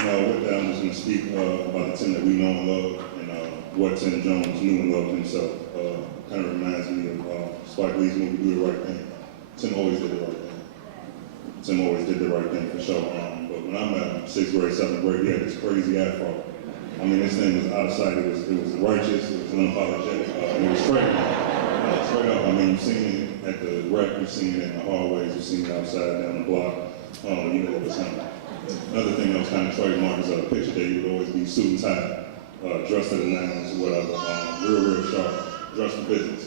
With that, I'm just going to speak about the Tim that we know and love and what Tim Jones knew and loved himself. Kind of reminds me of Spike Lee's movie, Do the Right Thing. Tim always did the right thing. Tim always did the right thing for sure. But when I met him, 6th grade, 7th grade, he had this crazy afro. I mean, this thing was out of sight. It was righteous, it was unapologetic, and it was straight. Straight up. I mean, you've seen it at the rec, you've seen it in the hallways, you've seen it outside, down the block. You know what was coming. Another thing that was kind of trademark is a picture that he would always be suit and tie, dressed to the nines or whatever, real sharp, dressed for business.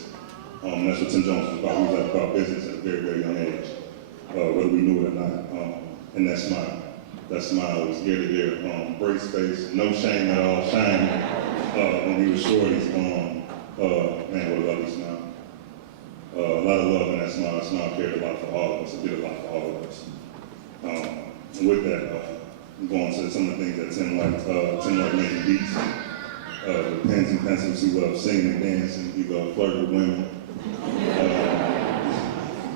That's what Tim Jones was about. He was about business at a very, very young age, whether we knew it or not. And that smile was ear to ear, brace face, no shame at all, shining when we were shorties. Man, what a lovely smile. A lot of love in that smile. That smile carried a lot for all of us. It did a lot for all of us. And with that, I'm going to some of the things that Tim liked making beats. The pens and pencils, he loved singing and dancing, he loved flirting with women.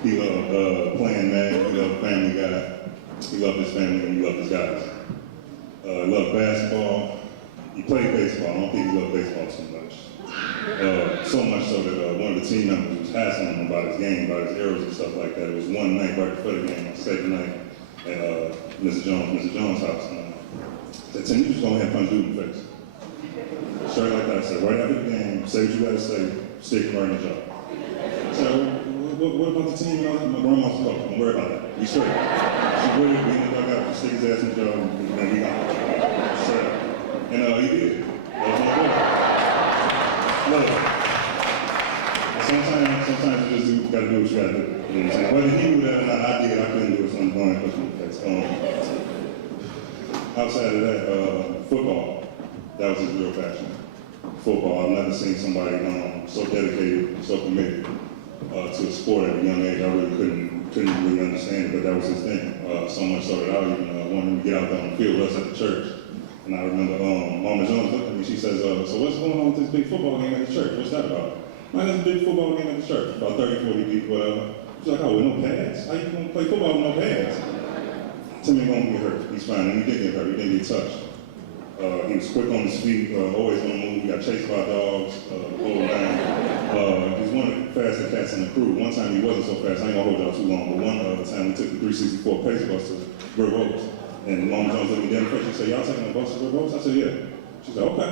He loved playing man. He loved Family Guy. He loved his family and he loved his guys. He loved basketball. He played baseball. I don't think he loved baseball too much. So much so that one of the team members was asking him about his game, about his arrows and stuff like that. It was one night right before the game, on second night, at Mr. Jones' house. I said, Tim, you just go ahead and punch dude in the face. Straight like that. I said, right after the game, say what you gotta say, stick him right in the jaw. I said, what about the team? My grandma's coach. Don't worry about that. Be straight. She really beat the dugout, just stick his ass in the jaw, and we got it. Straight up. And he did. That was my boy. Look, sometimes you just gotta do what you gotta do. You know what I'm saying? Whether he knew that or not, I did. I couldn't do it, so I'm going to push my face. Outside of that, football. That was his real passion. Football. I've never seen somebody so dedicated, so committed to a sport at a young age. I really couldn't really understand it, but that was his thing. So much so that I even wanted to get out there on the field with us at the church. And I remember Mama Jones looked at me, she says, so what's going on with this big football game at the church? What's that about? Man, there's a big football game at the church, about 30, 40 people, whatever. She's like, oh, with no pads? How you gonna play football with no pads? Timmy ain't gonna get hurt, he's fine, and he didn't get hurt, he didn't get touched. He was quick on his feet, always on the move, he got chased by dogs, the whole line. He's one of the fastest cats in the crew. One time he wasn't so fast, I ain't gonna hold y'all too long, but one time we took the 364 pace bus to River Oaks. And Mama Jones looked me down the face, she said, y'all taking the bus to River Oaks? I said, yeah. She said, okay.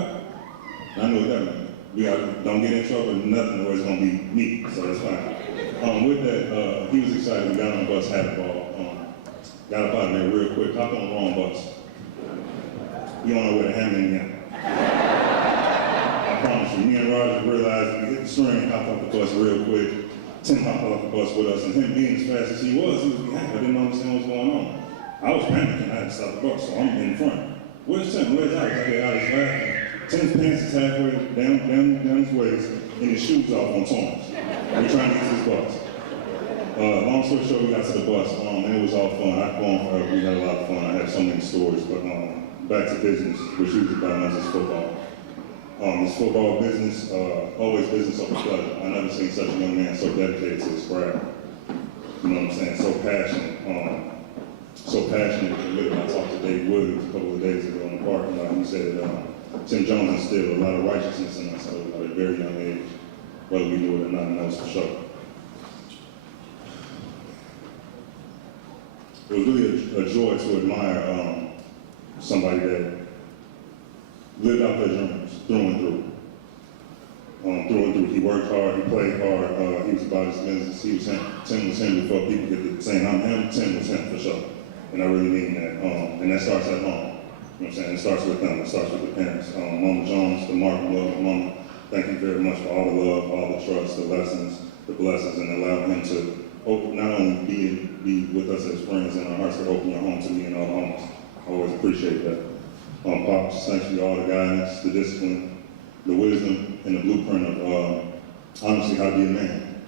And I knew what that meant. Don't get in trouble, nothing, or it's gonna be me, so that's fine. With that, he was excited, we got on the bus, had the ball, got up out of there real quick, hopped on the wrong bus. You don't know where the handling went. I promise you, me and Roger realized we hit the string, hopped off the bus real quick. Tim hopped off the bus with us, and him being as fast as he was behind. I didn't understand what was going on. I was panicking, I had to stop the bus, so I'm in front. Where's Tim? Where's Alex? I get Alex laughing. Tim's pants is halfway down his waist, and his shoes off on Torrance. We're trying to get to this bus. Long story short, we got to the bus, and it was all fun. I've gone forever, we had a lot of fun. I had so many stories, but back to business, which was about not just football. This football business, always business over pleasure. I never seen such a young man so dedicated to his craft. You know what I'm saying? So passionate. So passionate to live. I talked to Dave Williams a couple of days ago in the parking lot. He said that Tim Jones instilled a lot of righteousness in us at a very young age, whether we knew it or not, and that was for sure. It was really a joy to admire somebody that lived out their dreams through and through. He worked hard, he played hard, he was about his business, he was him. Tim was him before people get to saying I'm him, Tim was him for sure. And I really mean that. And that starts at home. You know what I'm saying? It starts with them, it starts with the parents. Mama Jones, the Mark love, Mama, thank you very much for all the love, all the trust, the lessons, the blessings, and allowing him to not only be with us as friends in our hearts, but open your home to me and all the homes. I always appreciate that. Pops, thanks for all the guidance, the discipline, the wisdom, and the blueprint of honestly how to be a man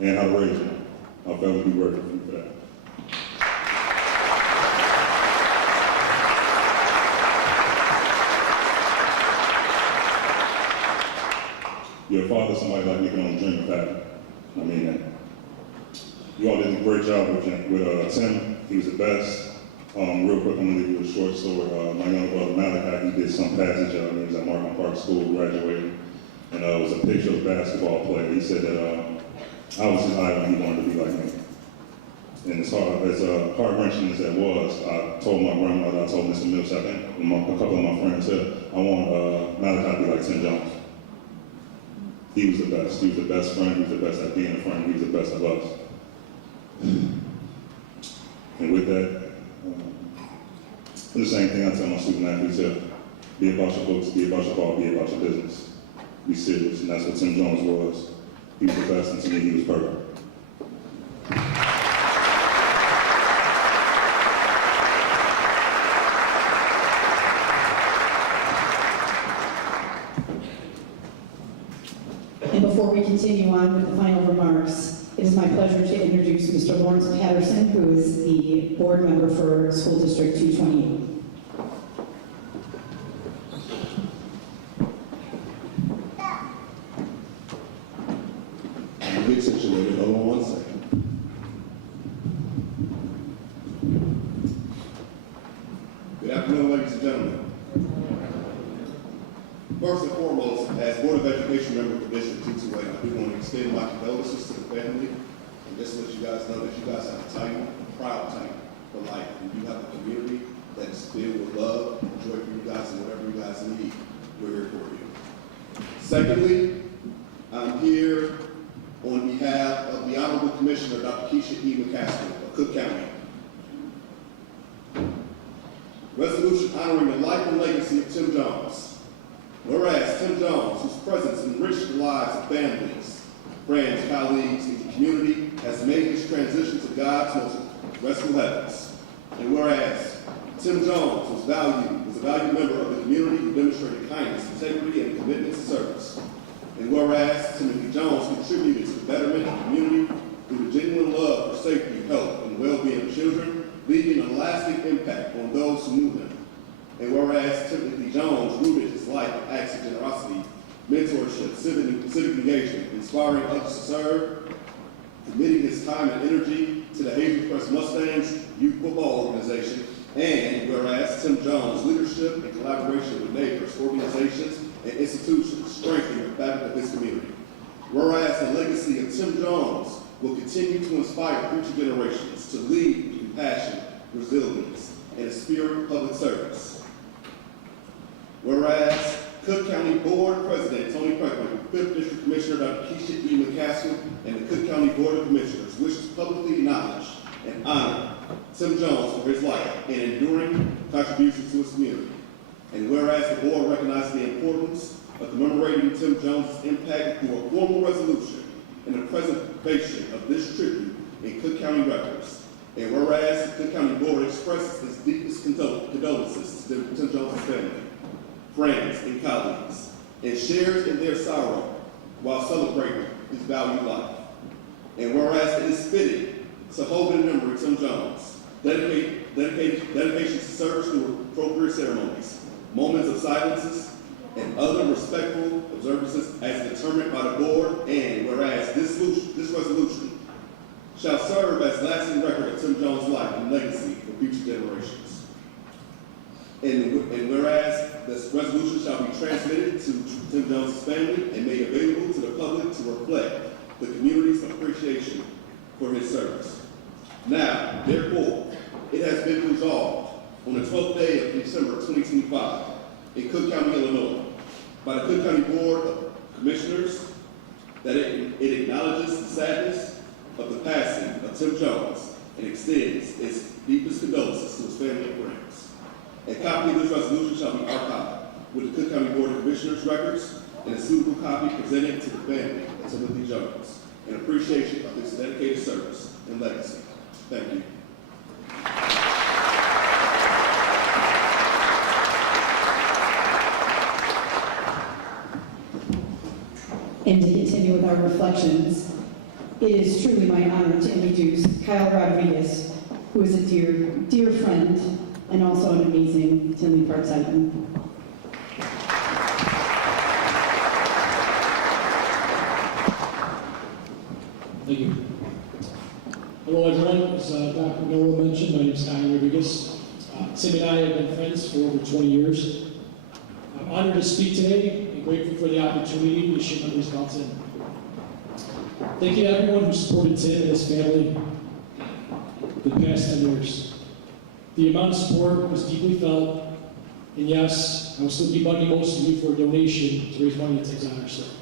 and how to raise one. I'll forever be working for you for that. Your father, somebody like me can only dream of having. I mean that. You all did a great job with Tim. He was the best. Real quick, I'm gonna leave you a short story. My younger brother Malachi, he did some passage. He was at Markham Park School, graduating, and it was a picture of a basketball player. He said that I was his idol and he wanted to be like me. And as heart-wrenching as that was, I told my grandmother, I told Mr. Mills, I think, a couple of my friends said, I want Malachi to be like Tim Jones. He was the best. He was the best friend. He was the best at being a friend. He was the best of us. And with that, the same thing I tell my student athletes here. Be about your books, be about your ball, be about your business. Be serious, and that's what Tim Jones was. He was the best, and to me, he was perfect. And before we continue on with the final remarks, it is my pleasure to introduce Mr. Lawrence Patterson, who is the board member for School District 228. I'm a bit situated. Hold on one second. gentlemen, first and foremost, as Board of Education member for District 228, I do want to extend my condolences to the family and just let you guys know that you guys have a Titan, a proud Titan for life, and you have a community that is filled with love and joy for you guys, and whatever you guys need, we're here for you. Secondly, I'm here on behalf of the Honorable Commissioner, Dr. Keisha E. McCaskill of Cook County. Resolution honoring the life and legacy of Tim Jones. Whereas Tim Jones, whose presence enriched the lives of families, friends, colleagues, and the community, has made his transition to God's most restful heavens. And whereas Tim Jones was a valued member of the community who demonstrated kindness, integrity, and commitment to service. And whereas Timothy Jones contributed to the betterment of the community through the genuine love for safety, health, and well-being of children, leaving a lasting impact on those who knew him. And whereas Timothy Jones rooted his life in acts of generosity, mentorship, civic engagement, inspiring others to serve, committing his time and energy to the Hazel Crest Mustangs Youth Football Organization, and whereas Tim Jones' leadership and collaboration with neighbors, organizations, and institutions strengthen the fabric of his community. Whereas the legacy of Tim Jones will continue to inspire future generations to lead with compassion, resilience, and a spirit of public service. Whereas Cook County Board President Tony Franklin, 5th District Commissioner Dr. Keisha E. McCaskill, and the Cook County Board of Commissioners wish to publicly acknowledge and honor Tim Jones for his life and enduring contributions to his community. And whereas the board recognizes the importance of commemorating Tim Jones' impact through a formal resolution and the preservation of this tribute in Cook County records. And whereas the Cook County Board expresses its deepest condolences to Tim Jones' family, friends, and colleagues, and shares in their sorrow while celebrating his valued life. And whereas it is fitting to hold in memory Tim Jones, dedication to service through appropriate ceremonies, moments of silences, and other respectful observances as determined by the board, and whereas this resolution shall serve as lasting record of Tim Jones' life and legacy for future generations. And whereas this resolution shall be transmitted to Tim Jones' family and made available to the public to reflect the community's appreciation for his service. Now, therefore, it has been resolved on the 12th day of December 2025 in Cook County, Illinois, by the Cook County Board of Commissioners that it acknowledges the sadness of the passing of Tim Jones and extends its deepest condolences to his family and friends. A copy of this resolution shall be archived with the Cook County Board of Commissioners records and a suitable copy presented to the family of Timothy Jones in appreciation of his dedicated service and legacy. Thank you. And to continue with our reflections, it is truly my honor to introduce Kyle Rodriguez, who is a dear friend and also an amazing Tinley Park Titan. Thank you. Hello everyone, as Dr. Noah mentioned, my name is Kyle Rodriguez. Tim and I have been friends for over 20 years. I'm honored to speak today and grateful for the opportunity to share memories about Tim. Thank you to everyone who supported Tim and his family for the past 10 years. The amount of support was deeply felt, and yes, I will still be bugging most of you for a donation to raise money at Tim's honor service.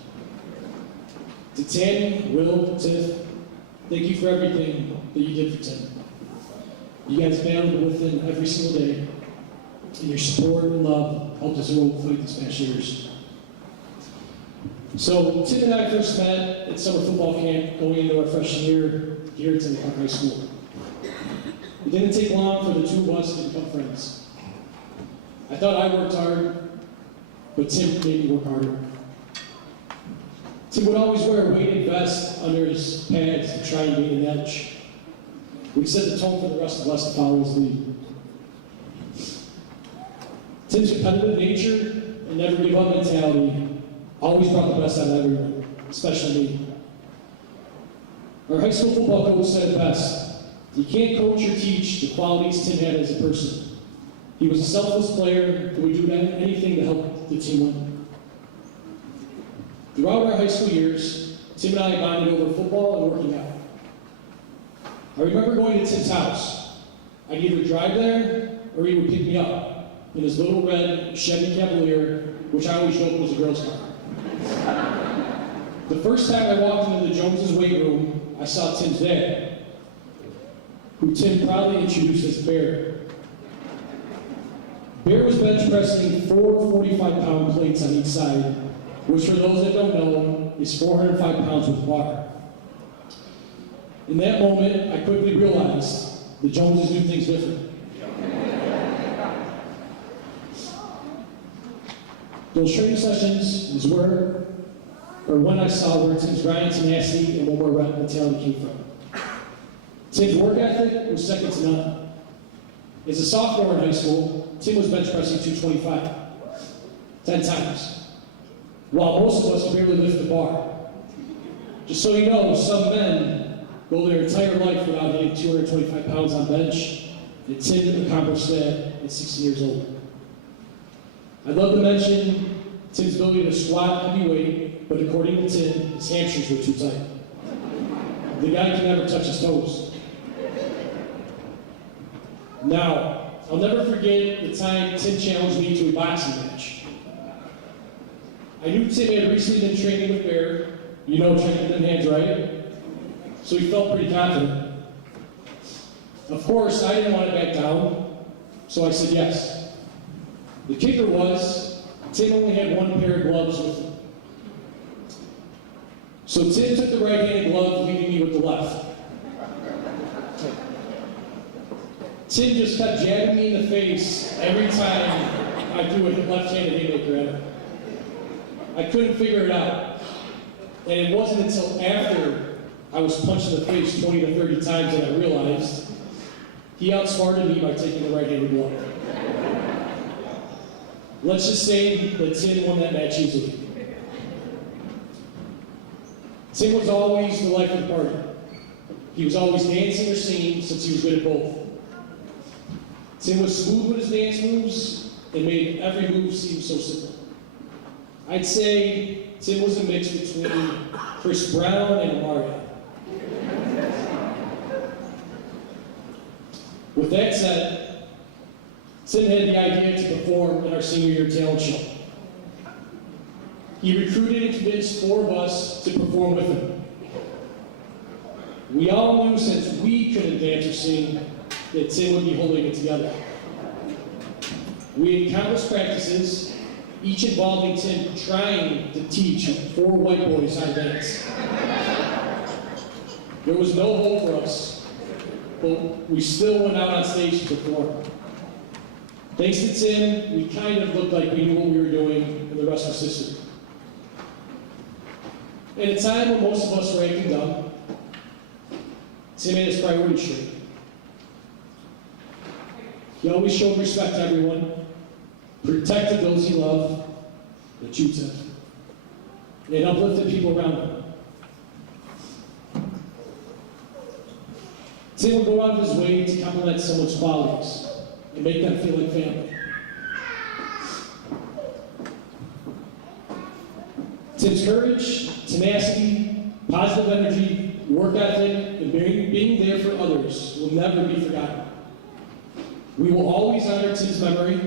To Tammy, Will, Tiff, thank you for everything that you did for Tim. You guys battled with him every single day, and your support and love helped us all fight these past years. So Tim and I first met at summer football camp going into our freshman year here at Civic High School. It didn't take long for the two of us to become friends. I thought I worked hard, but Tim made me work harder. Tim would always wear a weighted vest under his pads to try and gain an edge. We set the tone for the rest of us to follow his lead. Tim's competitive nature and never give up mentality always brought the best out of everyone, especially me. Our high school football coach said it best: you can't coach or teach the qualities Tim had as a person. He was a selfless player who would do anything to help the team win. Throughout our high school years, Tim and I bonded over football and working out. I remember going to Tim's house. I'd either drive there or he would pick me up in his little red Chevy Cavalier, which I always joked was a girl's car. The first time I walked into the Joneses' weight room, I saw Tim's dad, who Tim proudly introduced as Bear. Bear was bench pressing 4 45-pound plates on each side, which for those that don't know, is 405 pounds with bar. In that moment, I quickly realized the Joneses do things different. Those training sessions is when I saw where Tim's grind, tenacity, and one more rep mentality came from. Tim's work ethic was second to none. As a sophomore in high school, Tim was bench pressing 225, 10 times, while most of us could barely lift the bar. Just so you know, some men go their entire life without hitting 225 pounds on bench, and Tim accomplished that at 16 years old. I'd love to mention Tim's ability to squat heavy weight, but according to Tim, his hamstrings were too tight. The guy can never touch his toes. Now, I'll never forget the time Tim challenged me to a boxing match. I knew Tim had recently been training with Bear, you know training in hands, right? So he felt pretty confident. Of course, I didn't want to back down, so I said yes. The kicker was, Tim only had one pair of gloves with him. So Tim took the right-handed glove, leaving me with the left. Tim just kept jabbing me in the face every time I threw a left-handed haymaker at him. I couldn't figure it out. And it wasn't until after I was punched in the face 20 to 30 times that I realized he outsmarted me by taking the right-handed glove. Let's just say that Tim won that match easily. Tim was always the life of the party. He was always dancing or singing since he was good at both. Tim was smooth with his dance moves and made every move seem so simple. I'd say Tim was a mix between Chris Brown and Mario. With that said, Tim had the idea to perform in our senior year talent show. He recruited and convinced 4 of us to perform with him. We all knew since we couldn't dance or sing that Tim would be holding it together. We had countless practices, each involving Tim trying to teach 4 white boys how to dance. There was no hope for us, but we still went out on stage to perform. Thanks to Tim, we kind of looked like we knew what we were doing, and the rest was history. At a time when most of us were acting dumb, Tim had his priorities straight. He always showed respect to everyone, protected those he loved, and choosed him, and uplifted people around him. Tim would go out of his way to compliment someone's qualities and make them feel like family. Tim's courage, tenacity, positive energy, work ethic, and being there for others will never be forgotten. We will always honor Tim's memory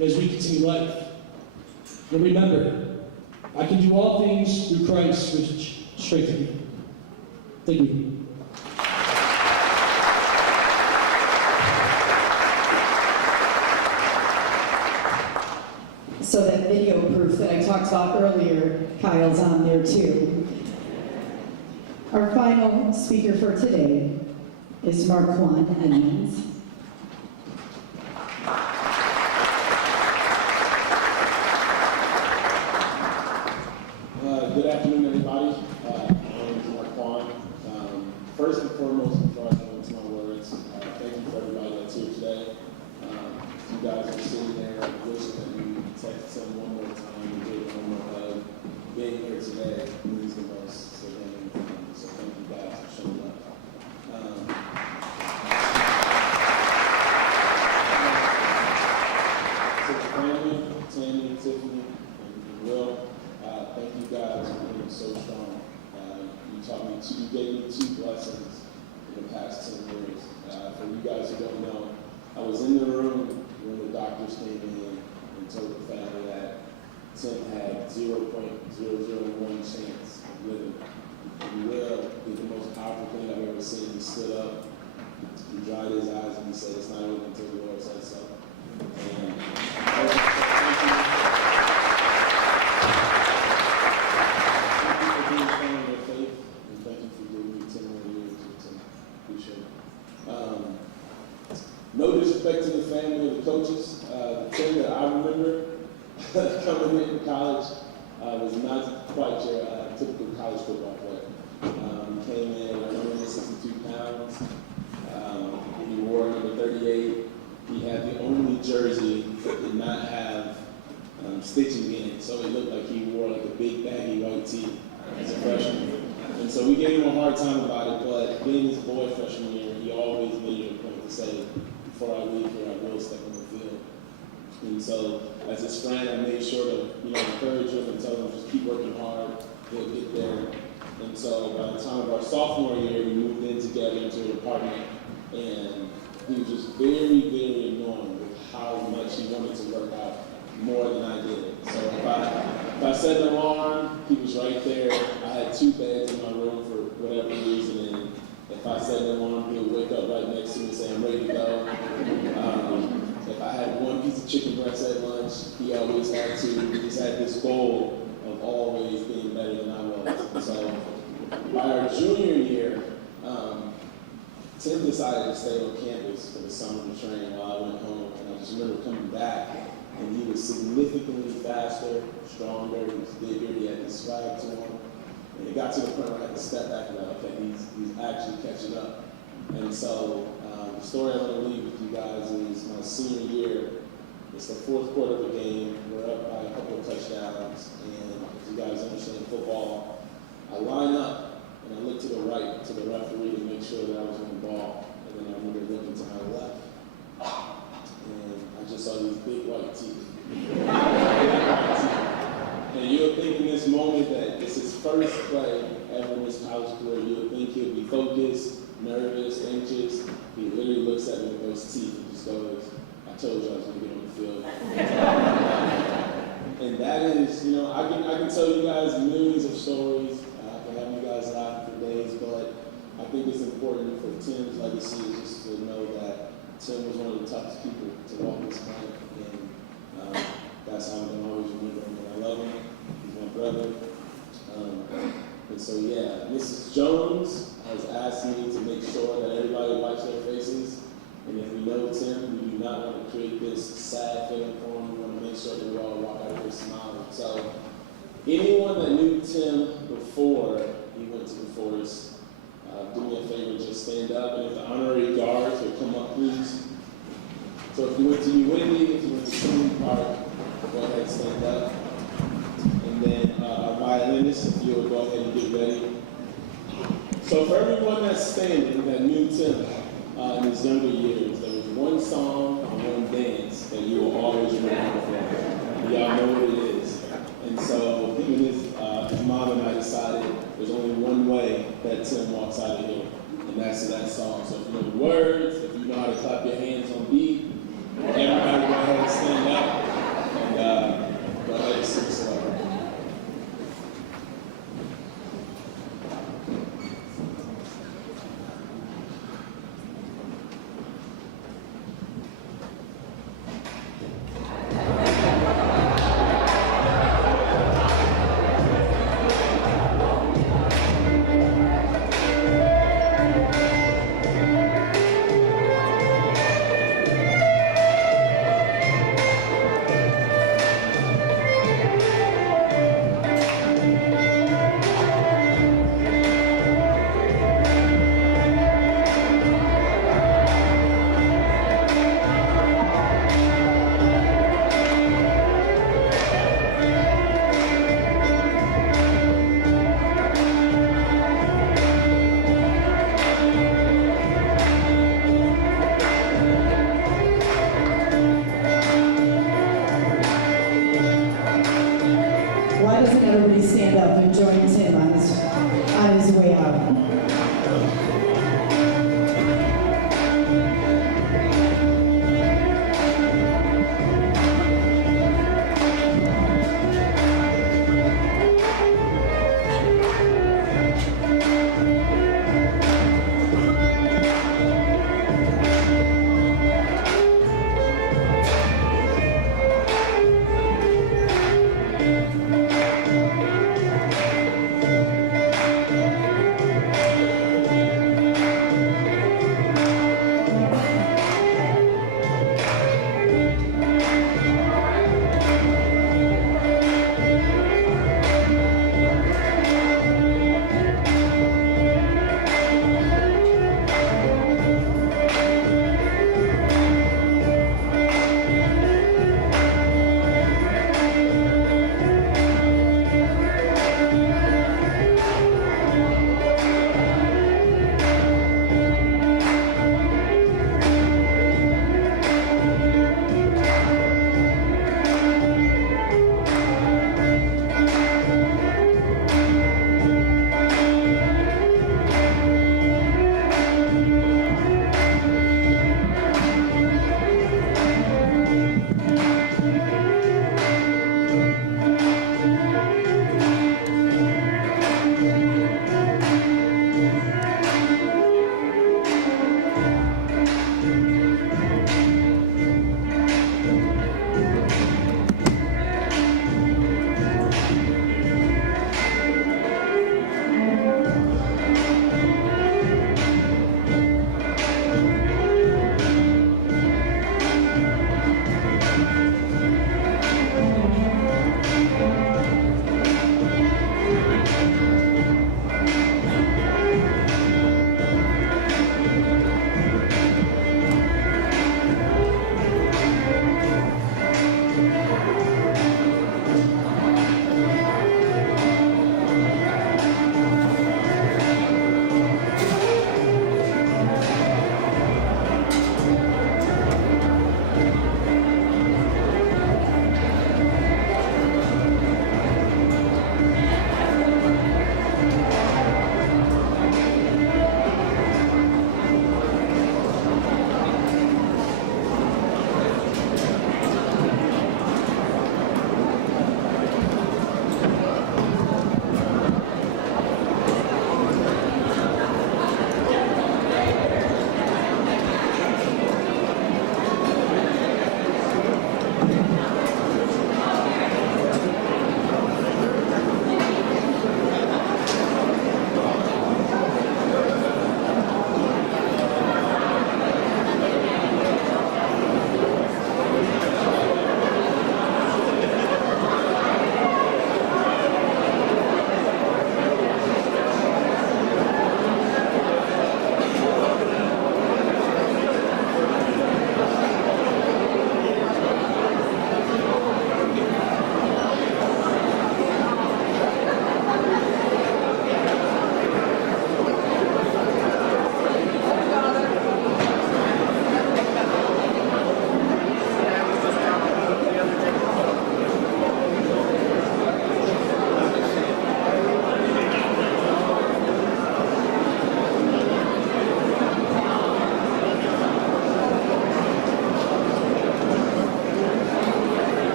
as we continue life. And remember, I can do all things through Christ which strengthens me. Thank you. So that video proof that I talked about earlier, Kyle's on there too. Our final speaker for today is Marquand Edmonds. Good afternoon, everybody. My name is Marquand. First and foremost, before I go into my words, thank you for everybody that's here today. You guys are sitting there wishing that you text him one more time and give him one more hug. Being here today means the most to him and family. So thank you guys for showing up. you guys who don't know, I was in the room when the doctors came in and told the family that Tim had 0.001 chance of living. And Will did the most powerful thing I've ever seen. He stood up, he dried his eyes, and he said, "It's not over until the Lord says so." And thank you. No disrespect to the family or the coaches. The thing that I remember coming into college was not quite your typical college football player. He came in, I remember 62 pounds. He wore number 38. He had the only jersey that did not have stitching in it, so it looked like he wore like a big baggy white tee as a freshman. And so we gave him a hard time about it, but being his boy freshman year, he always made it a point to say, "Before I leave here, I will step on the field." And so, as his friend, I made sure to, encourage him and tell him just keep working hard, he'll get there. And so, by the time of our sophomore year, we moved in together into an apartment, and he was just very, very annoying with how much he wanted to work out more than I did. So if I set an alarm, he was right there. I had 2 beds in my room for whatever reason, and if I set an alarm, he would wake up right next to me and say, "I'm ready to go." If I had 1 piece of chicken breast at lunch, he always had 2. He just had this goal of always being better than I was. And so by our junior year, Tim decided to stay on campus for the summer to train while I went home. And I just remember coming back, and he was significantly faster, stronger, he was bigger, he had this swag to him. And it got to the point where I had to step back and like, okay, he's actually catching up. And so the story I'm going to leave with you guys is my senior year. It's the 4th quarter of the game. We're up by a couple of touchdowns. And if you guys understand football, I line up and I look to the right, to the referee to make sure that I was on the ball. And then I remember looking to my left. And I just saw these big white teeth. And you would think in this moment that it's his first play ever in his college career. You would think he would be focused, nervous, anxious. He literally looks at me with those teeth and just goes, "I told you I was going to get on the field." And that is, I can tell you guys millions of stories. I can have you guys laughing for days, but I think it's important for Tim's legacy is just to know that Tim was one of the toughest people to walk this planet, and that's how I'm going to always remember him. And I love him. He's my brother. And so, yeah, Mrs. Jones has asked me to make sure that everybody wipes their faces. And if we know Tim, we do not want to create this sad feeling for him. We want to make sure that we all walk out of here smiling. So, anyone that knew Tim before he went to the Forest, do me a favor, just stand up. And if the honorary guards would come up, please. So if you went to UIndy, if you went to Trinity Park, go ahead and stand up. And then our violinist, if you would go ahead and get ready. So for everyone that's standing that knew Tim in his younger years, there was one song and one dance that you will always remember from. Y'all know what it is. And so him and his mom and I decided there's only one way that Tim walks out of here, and that's to that song. So if you know the words, if you know how to clap your hands on beat,